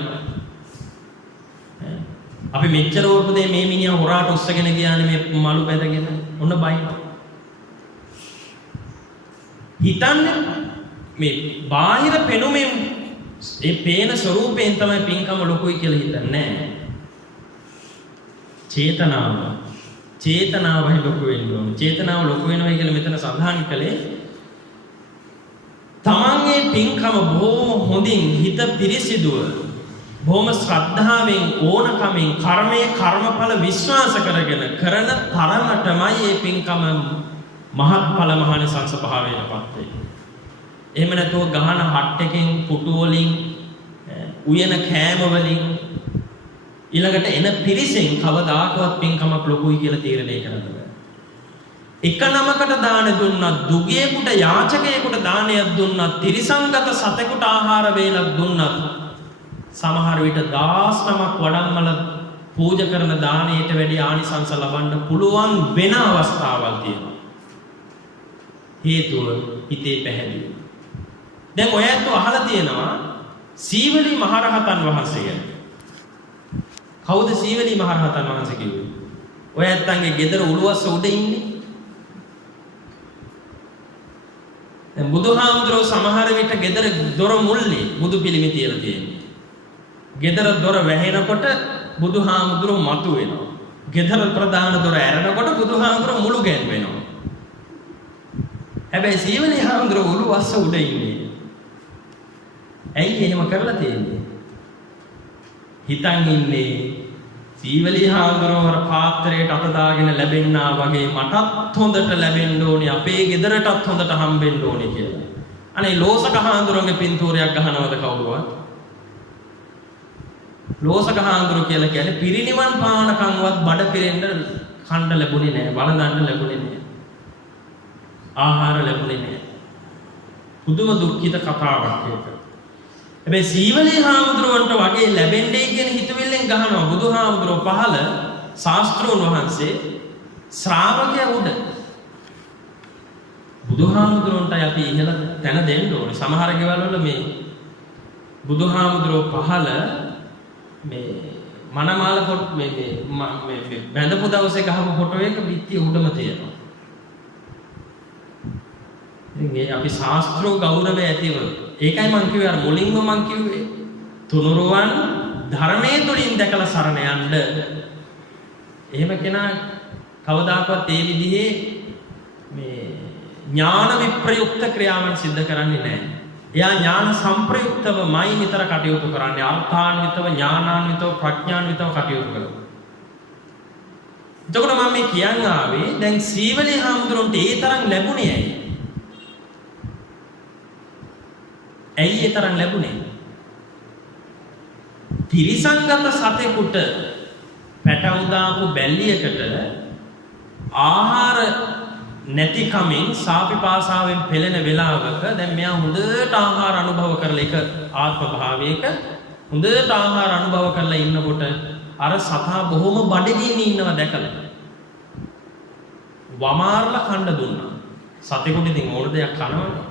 අපි මෙච්චර වපුදේ මේ මිනිහා හොරාට ඔස්සගෙන ගියානේ මේ මලු බැදගෙන. ඔන්න බයි. හිතන්නේ මේ බාහිර පෙනුමෙන් ඒ පේන ස්වરૂපයෙන් තමයි පින්කම ලොකුයි කියලා හිතන්නේ නැහැ. චේතනාවයි ලොකු වෙන්න ඕනේ. චේතනාව ලොකු වෙනවා කියලා මෙතන සඳහන් කළේ තමන්ගේ පින්කම බොහොම හොඳින් හිත පිරිසිදුව බොහොම ශ්‍රද්ධාවෙන් ඕනකමින් කර්මයේ කර්මඵල විශ්වාස කරගෙන කරන තරමටමයි මේ පින්කම මහත්ඵල මහානිසංස භාවයටපත් වෙන්නේ. එහෙම නැතුව ගහන හට් එකෙන් පුටු වලින් උයන කෑම වලින් ඊළඟට එන පිරිසෙන් කවදාකවත් පින්කමක් ලොකුයි කියලා තීරණය කරන්න බෑ. එක නමකට දාන දුන්නත් දුගියෙකුට යාචකයෙකුට දානයක් දුන්නත් තිරිසංගත සතෙකුට ආහාර වේලක් දුන්නත් සමහර විට 10 නමක් වඩම්මල පූජා කරන දානයට වැඩි ආනිසංස ලබන්න පුළුවන් වෙන අවස්ථාවල් තියෙනවා. හේතුව හිතේ පැහැදිලි. දැන් ඔයත් අහලා තියෙනවා සීවලී මහරහතන් වහන්සේ ගැන. කවුද සීවලී මහරහතන් වහන්සේ කිව්වේ? ඔයත්ගේ ගෙදර උළුවස්ස උඩ ඉන්නේ. දැන් බුදුහාමුදුරුවෝ සමහර විට ගෙදර දොර මුල්ලේ බුදු පිළිමේ තියලා තියෙනවා. ගෙදර දොර වැහෙනකොට බුදුහාමුදුරුවෝ මතු වෙනවා. ගෙදර ප්‍රධාන දොර ඇරෙනකොට බුදුහාමුදුරුවෝ මුළු ගැන්වෙනවා. හැබැයි සීවලී හාමුදුරුවෝ උළුවස්ස උඩ ඉන්නේ. ඇයි එහෙම කරලා තියෙන්නේ? හිතන් ඉන්නේ සීවලී හාමුදුරුවෝ පාත්‍රයට අත දාගෙන ලැබෙන්නා වගේ මටත් හොඳට ලැබෙන්න ඕනේ, අපේ ගෙදරටත් හොඳට හම්බෙන්න ඕනේ කියලා. අනේ ලෝසක හාමුදුරුවන්ගේ පින්තූරයක් ගහනවද කවුරුවත්? ලෝසක හාමුදුරුවෝ කියලා කියන්නේ පිරිනිවන් පානකම්වත් බඩ පිරෙන්න කන්න ලැබුණේ නැහැ, වළඳන්න ලැබුණේ නැහැ. ආහාර ලැබුණේ නැහැ. පුදුම දුක්ඛිත කතාවක් ඒක. හැබැයි සීවලී හාමුදුරුවන්ට වගේ ලැබෙන්නේ කියන හිතවිල්ලෙන් ගහනවා. බුදුහාමුදුරුවෝ පහළ ශාස්ත්‍රෝන් වහන්සේ ශ්‍රාවකයා උඩ. බුදුහාමුදුරුවන්ට අපි ඉහළ තැන දෙන්න ඕනේ. සමහර ගෙවල් වල මේ බුදුහාමුදුරුවෝ පහළ මේ මනමාල කොට මේ බැඳපු දවසේ ගහපු ෆොටෝ එක පිටිය උඩම තියෙනවා. ඉතින් අපි ශාස්ත්‍රෝ ගෞරවය ඇතිව ඒකයි මං කිව්වේ අර මුලින්ම මං කිව්වේ තුනුරුවන් ධර්මයේ තුලින් දැකලා සරණ යන්න. එහෙම කෙනා කවදාකවත් ඒ විදිහේ මේ ඥාන විප්‍රයුක්ත ක්‍රියාවන් සිද්ධ කරන්නේ නැහැ. එයා ඥාන සම්ප්‍රයුක්තවමයි නිතර කටයුතු කරන්නේ. අර්ථාන්විතව, ඥානාන්විතව, ප්‍රඥාන්විතව කටයුතු කරනවා. එතකොට මම මේ කියන්න ආවේ දැන් සීවලී හාමුදුරන්ට ඒ තරම් ලැබුණේ ඇයි? ඇයි ඒ තරම් ලැබුණේ? තිරිසංගත සතෙකුට පැටවු දාපු බැල්ලියකට ආහාර නැති කමින් සාපිපාසාවෙන් පෙළෙන වෙලාවක දැන් මෙයා හොඳට ආහාර අනුභව කරලා එක ආත්ම භාවයක හොඳට ආහාර අනුභව කරලා ඉන්නකොට අර සතා බොහොම බඩගින්න ඉන්නවා දැකලා වමාරලා කන්න දුන්නා. සතෙකුට ඉතින් ඕන දෙයක් කනවනේ.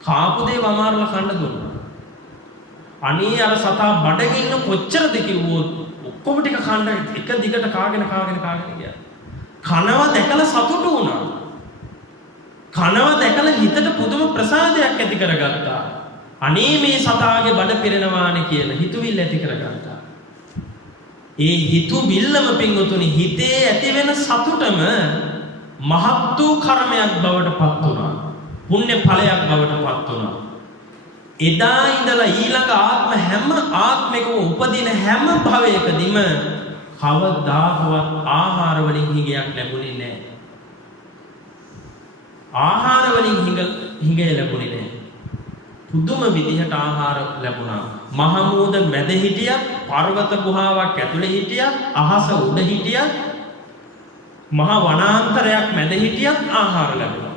කාපු දේ වමාරලා කන්න දුන්නා. අනේ අර සතා බඩගින්න කොච්චරද කිව්වොත් ඔක්කොම ටික කන්න එක දිගට කාගෙන ගියා. කනවා දැකලා සතුටු වුණා. කනවා දැකලා හිතට පුදුම ප්‍රසාදයක් ඇති කරගත්තා. අනේ මේ සතාගේ බඩ පිරෙනවානේ කියන හිතුවිල්ල ඇති කරගත්තා. ඒ හිතුවිල්ලම පින්වතුනි හිතේ ඇති වෙන සතුටම මහත් වූ කර්මයක් බවට පත් වුණා. පුණ්‍ය ඵලයක් බවට පත් වුණා. එදා ඉඳලා ඊළඟ ආත්ම හැම ආත්මිකව උපදින හැම භවයකදීම කවදාකවත් ආහාර වලින් හිඟයක් ලැබුණේ නැහැ. ආහාර වලින් හිඟය ලැබුණේ නැහැ. පුදුම විදිහට ආහාර ලැබුණා. මහමූද මැද හිටියත්, පර්වත ගුහාවක් ඇතුලේ හිටියත්, අහස උඩ හිටියත්, මහ වනාන්තරයක් මැද හිටියත් ආහාර ලැබුණා.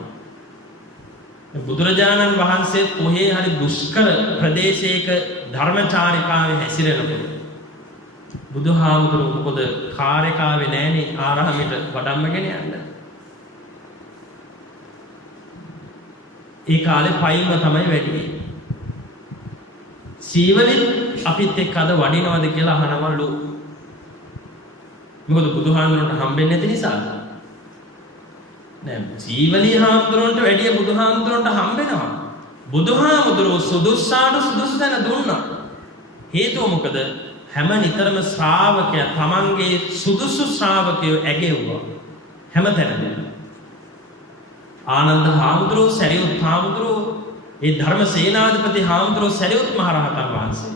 බුදුරජාණන් වහන්සේ කොහේ හරි දුෂ්කර ප්‍රදේශයක ධර්මචාරිකාවේ හැසිරෙනකොට බුදුහාමුදුරුවෝ මොකද කාර්යකාවේ නැණි ආරාමයට වඩම්මගෙන යන්න. ඒ කාලේ පයින්ම තමයි වැඩි. සීවලි අපිත් එක්ක අද වඩිනවද කියලා අහනවලු. මොකද බුදුහාමුදුරන්ට හම්බෙන්නේ නැති නිසා. නෑ සීවලී හාමුදුරන්ට වැඩිය බුදුහාමුදුරන්ට හම්බෙනවා. බුදුහාමුදුරුවෝ සුදුස්සාට සුදුසු තැන දුන්නා. හේතුව මොකද? හැම නිතරම ශ්‍රාවකයා තමන්ගේ සුදුසු ශ්‍රාවකයෝ ඇගෙව්වා. හැමතැනම. ආනන්ද හාමුදුරුවෝ, සරියුත් හාමුදුරුවෝ, ඒ ධර්ම සේනාධිපති හාමුදුරුවෝ, සරියුත් මහරහතන් වහන්සේ.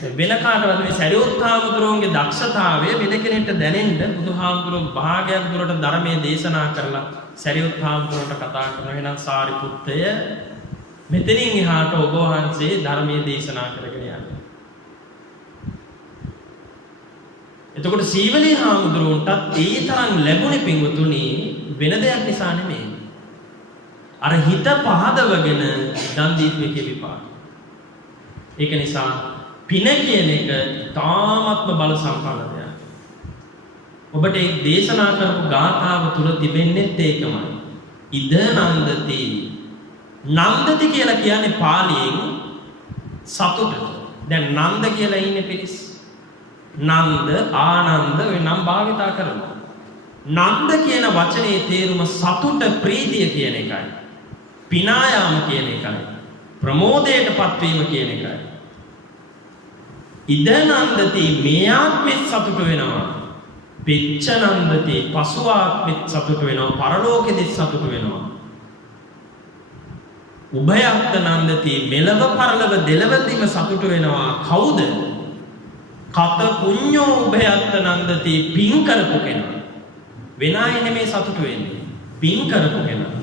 වෙන කාටවත් මේ සරියුත් හාමුදුරුවන්ගේ දක්ෂතාවය වෙන කෙනෙක්ට දැනෙන්න බුදුහාමුදුරුවෝ භාගයක් දුරට ධර්මයේ දේශනා කරලා සරියුත් හාමුදුරුවන්ට කතා කරනවා. එහෙනම් සාරිපුත්තය මෙතනින් එහාට ඔබ වහන්සේ ධර්මයේ දේශනා කරගෙන යන්න. එතකොට සීවලී හාමුදුරුවන්ටත් ඒ තරම් ලැබුණේ පින්වතුනි වෙන දෙයක් නිසා නෙමෙයි. අර හිත පහදවගෙන දන් දීපේකේ විපාක. ඒක නිසා පින කියන එක තාමත්ම බල සම්පන්න දෙයක්. ඔබට ඒ දේශනා කරපු ගාථාව තුල තිබෙන්නේ ඒකමයි. ඉද නන්දති. නන්දති කියලා කියන්නේ පාලියෙන් සතුට. දැන් නන්ද කියලා ඉන්නේ පිරිස්. නන්ද ආනන්ද ඔය නම් භාවිතා කරනවා. නන්ද කියන වචනේ තේරුම සතුට ප්‍රීතිය කියන එකයි. පිනායාම කියන එකයි. ප්‍රමෝදයට පත්වීම කියන එකයි. ඉද නන්දති මේ ආත්මෙත් සතුට වෙනවා. පිච්ච නන්දති පසු ආත්මෙත් සතුට වෙනවා. පරලෝකෙදිත් සතුට වෙනවා. උභයත්ත නන්දති මෙලව පරලව දෙලවදීම සතුට වෙනවා. කවුද? කත පුඤ්ඤෝ උභයත්ත නන්දති පින් කරපු කෙනා. වෙන අය නෙමේ සතුට වෙන්නේ. පින් කරපු කෙනා.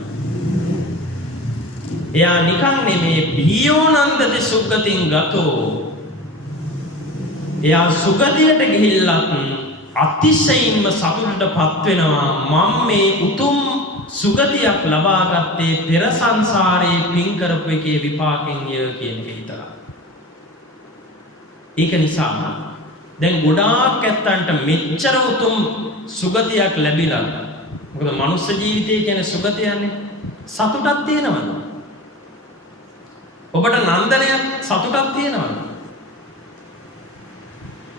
එයා නිකන් නෙමේ බියෝ නන්දති සුගතින් ගතෝ. එයා සුගතියට ගිහිල්ලත් අතිශයින්ම සතුටටපත් වෙනවා. මම මේ උතුම් සුගතියක් ලබා ගත්තේ පෙර සංසාරේ පින් කරපු එකේ විපාකෙන් ය කියන එක හිතලා. ඒක නිසා දැන් ගොඩාක් ඇත්තන්ට මෙච්චර උතුම් සුගතියක් ලැබිලා. මොකද මනුස්ස ජීවිතය කියන්නේ සුගතියන්නේ. සතුටක් තියෙනවද? ඔබට නන්දනයක් සතුටක් තියෙනවද?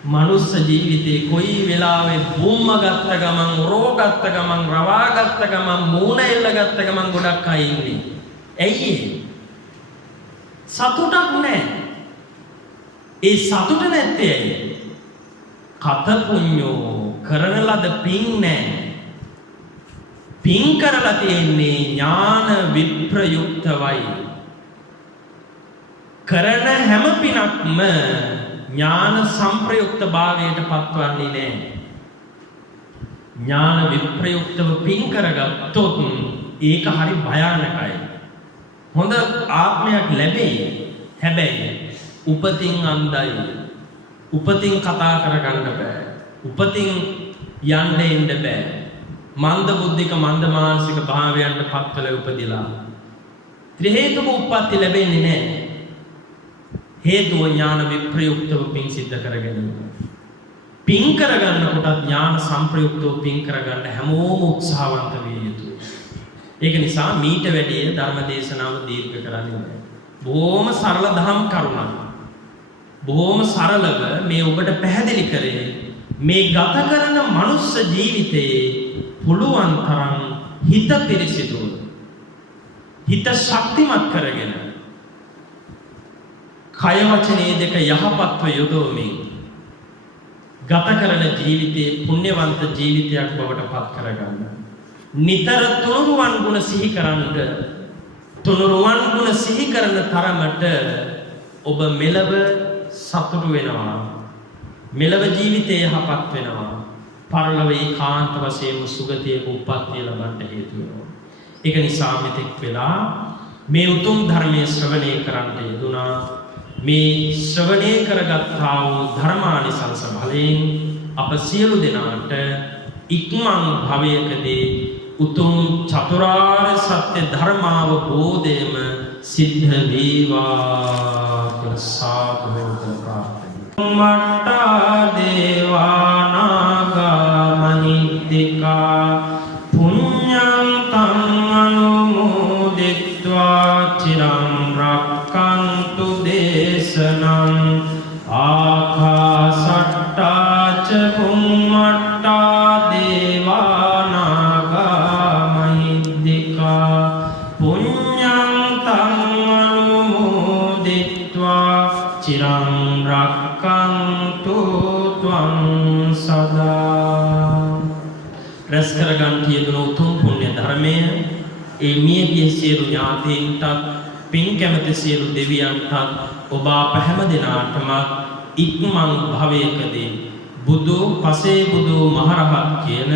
මනුස්ස ජීවිතේ කොයි වෙලාවෙ බුම්ම ගත්ත ගමන්, රෝ ගත්ත ගමන්, රවා ගත්ත ගමන්, මූණ එල්ල ගත්ත ගමන් ගොඩක් අය ඉන්නේ. ඇයි සතුටක් නැහැ. ඒ සතුට නැත්තේ ඇයි? කත පුඤ්ඤෝ කරන ලද පින් නැහැ. පින් කරලා තියෙන්නේ ඥාන විප්‍රයුක්තවයි. කරන හැම පිනක්ම ඥාන සංප්‍රයුක්ත භාවයට පත්වන්නේ නැහැ. ඥාන විප්‍රයුක්තව පින් කරගත්තොත් ඒක හරි භයානකයි. හොඳ ආත්මයක් ලැබෙයි. හැබැයි උපතින් අන්ධයි. උපතින් කතා කරගන්න බෑ. උපතින් යන්න එන්න බෑ. මන්ද බුද්ධික මන්ද මානසික භාවයන්ට පත්වල උපදිලා ත්‍රි හේතුක උප්පත්ති ලැබෙන්නේ නැහැ. හේතුව ඥාන විප්‍රයුක්තව පින් සිද්ධ කරගෙන. පින් කරගන්න කොට ඥාන සංප්‍රයුක්තව පින් කරගන්න හැමෝම උත්සාහවන්ත විය යුතුයි. ඒක නිසා මීට වැඩිය ධර්ම දේශනාව දීර්ඝ කරන්නේ නැහැ. බොහොම සරල දහම් කරුණක්. බොහොම සරලව මේ ඔබට පැහැදිලි කරේ මේ ගත කරන මනුස්ස ජීවිතයේ පුළුවන් තරම් හිත පිරිසිදුව හිත ශක්තිමත් කරගෙන කය වචනේ දෙක යහපත්ව යොදවමින් ගත කරන ජීවිතයේ පුණ්‍යවන්ත ජීවිතයක් බවට පත් කරගන්න. නිතර තුනුරුවන් ගුණ සිහි කරන්න. තුනුරුවන් ගුණ සිහි කරන තරමට ඔබ මෙලව සතුටු වෙනවා. මෙලව ජීවිතය යහපත් වෙනවා. පරලොව ඒකාන්ත වශයෙන්ම සුගතියක උප්පත්තිය ලබන්න හේතු වෙනවා. ඒක නිසා මෙතෙක් වෙලා මේ උතුම් ධර්මයේ ශ්‍රවණය කරන්න යෙදුනා. මේ ශ්‍රවණය කරගත්තා වූ ධර්මානිසංස බලයෙන් අප සියලු දෙනාට ඉක්මන් භවයකදී උතුම් චතුරාර්ය සත්‍ය ධර්මාවබෝධයම සිද්ධ වේවා කියලා සාදුවට ප්‍රාර්ථනා. මට්ටා දේවානාගා මහිද්దికා පුඤ්ඤං තං අනුමෝදිත්වා චිරං රක්ඛන්තු දේශනං ආකාසට්ටා ච භුම්මට්ටා දේවානාගා මහිද්దికා පුඤ්ඤං තං අනුමෝදිත්වා චිරං රක්ඛන්තු ත්වං සදා. රැස් කරගන්න යෙදුණු උතුම් පුණ්‍ය ධර්මය ඒ මියගිය සියලු ඥාතීන්ටත් පින් කැමති සියලු දෙවියන්ටත් ඔබ අප හැම දිනාටම ඉක්මන් භවයකදී බුදු පසේ බුදු මහරහත් කියන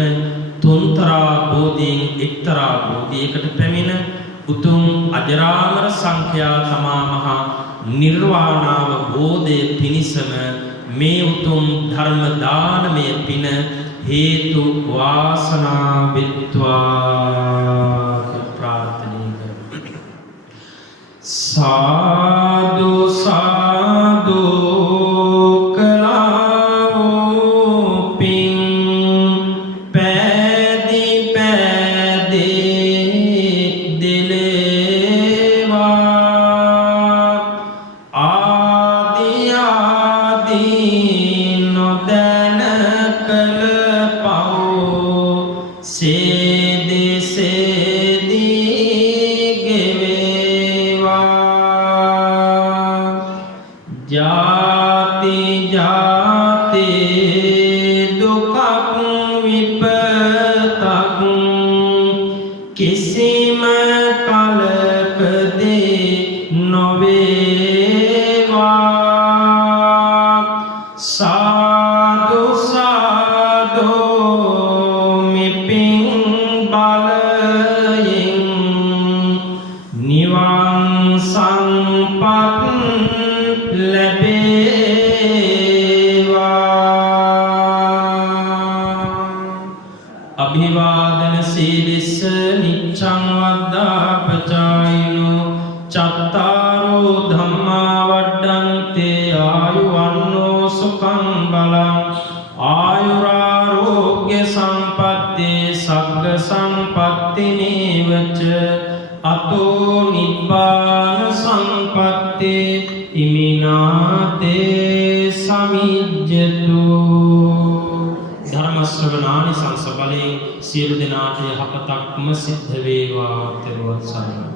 තුන්තරා බෝධීන් එක්තරා බෝධියකට පැමිණ උතුම් අජරාමර සංඛ්‍යා තමා මහා නිර්වාණාවබෝධය පිණිසම මේ උතුම් ධර්ම දානමය පින හේතු වාසනා විත්වා ප්‍රාර්ථනා කරමි. සාදු සාදු කලාවෝ පින් පැදි පැදි දිලේවා ආදි ආදි නොදැන කල පව් සේදි සේදි ගෙවේවා ජාති ජාති දුකක් විපතක් කිසිම කලකදී නොවේවා සාදු සාදු මිපින් බලයෙන් නිවන් සංපත් ලැබේවා. අභිවාදන සීලිස්ස නිච්ඡං වද්දාපචායිනෝ චත්තාරෝ ධම්මා වඩ්ඩන්තේ ආයුවන්නෝ සුඛං බලං ආයුරාරෝග්‍ය සම්පත්තේ සග්ග සම්පත්ති නේවච අතෝ නිබ්බාන සම්පත්තේ ඉමිනාතේ සමිජ්ජතු. ධර්ම ශ්‍රවණානි සංස බලයෙන් සියලු දෙනාට යහපතක්ම සිද්ධ වේවා. ත්වන් සරණයි.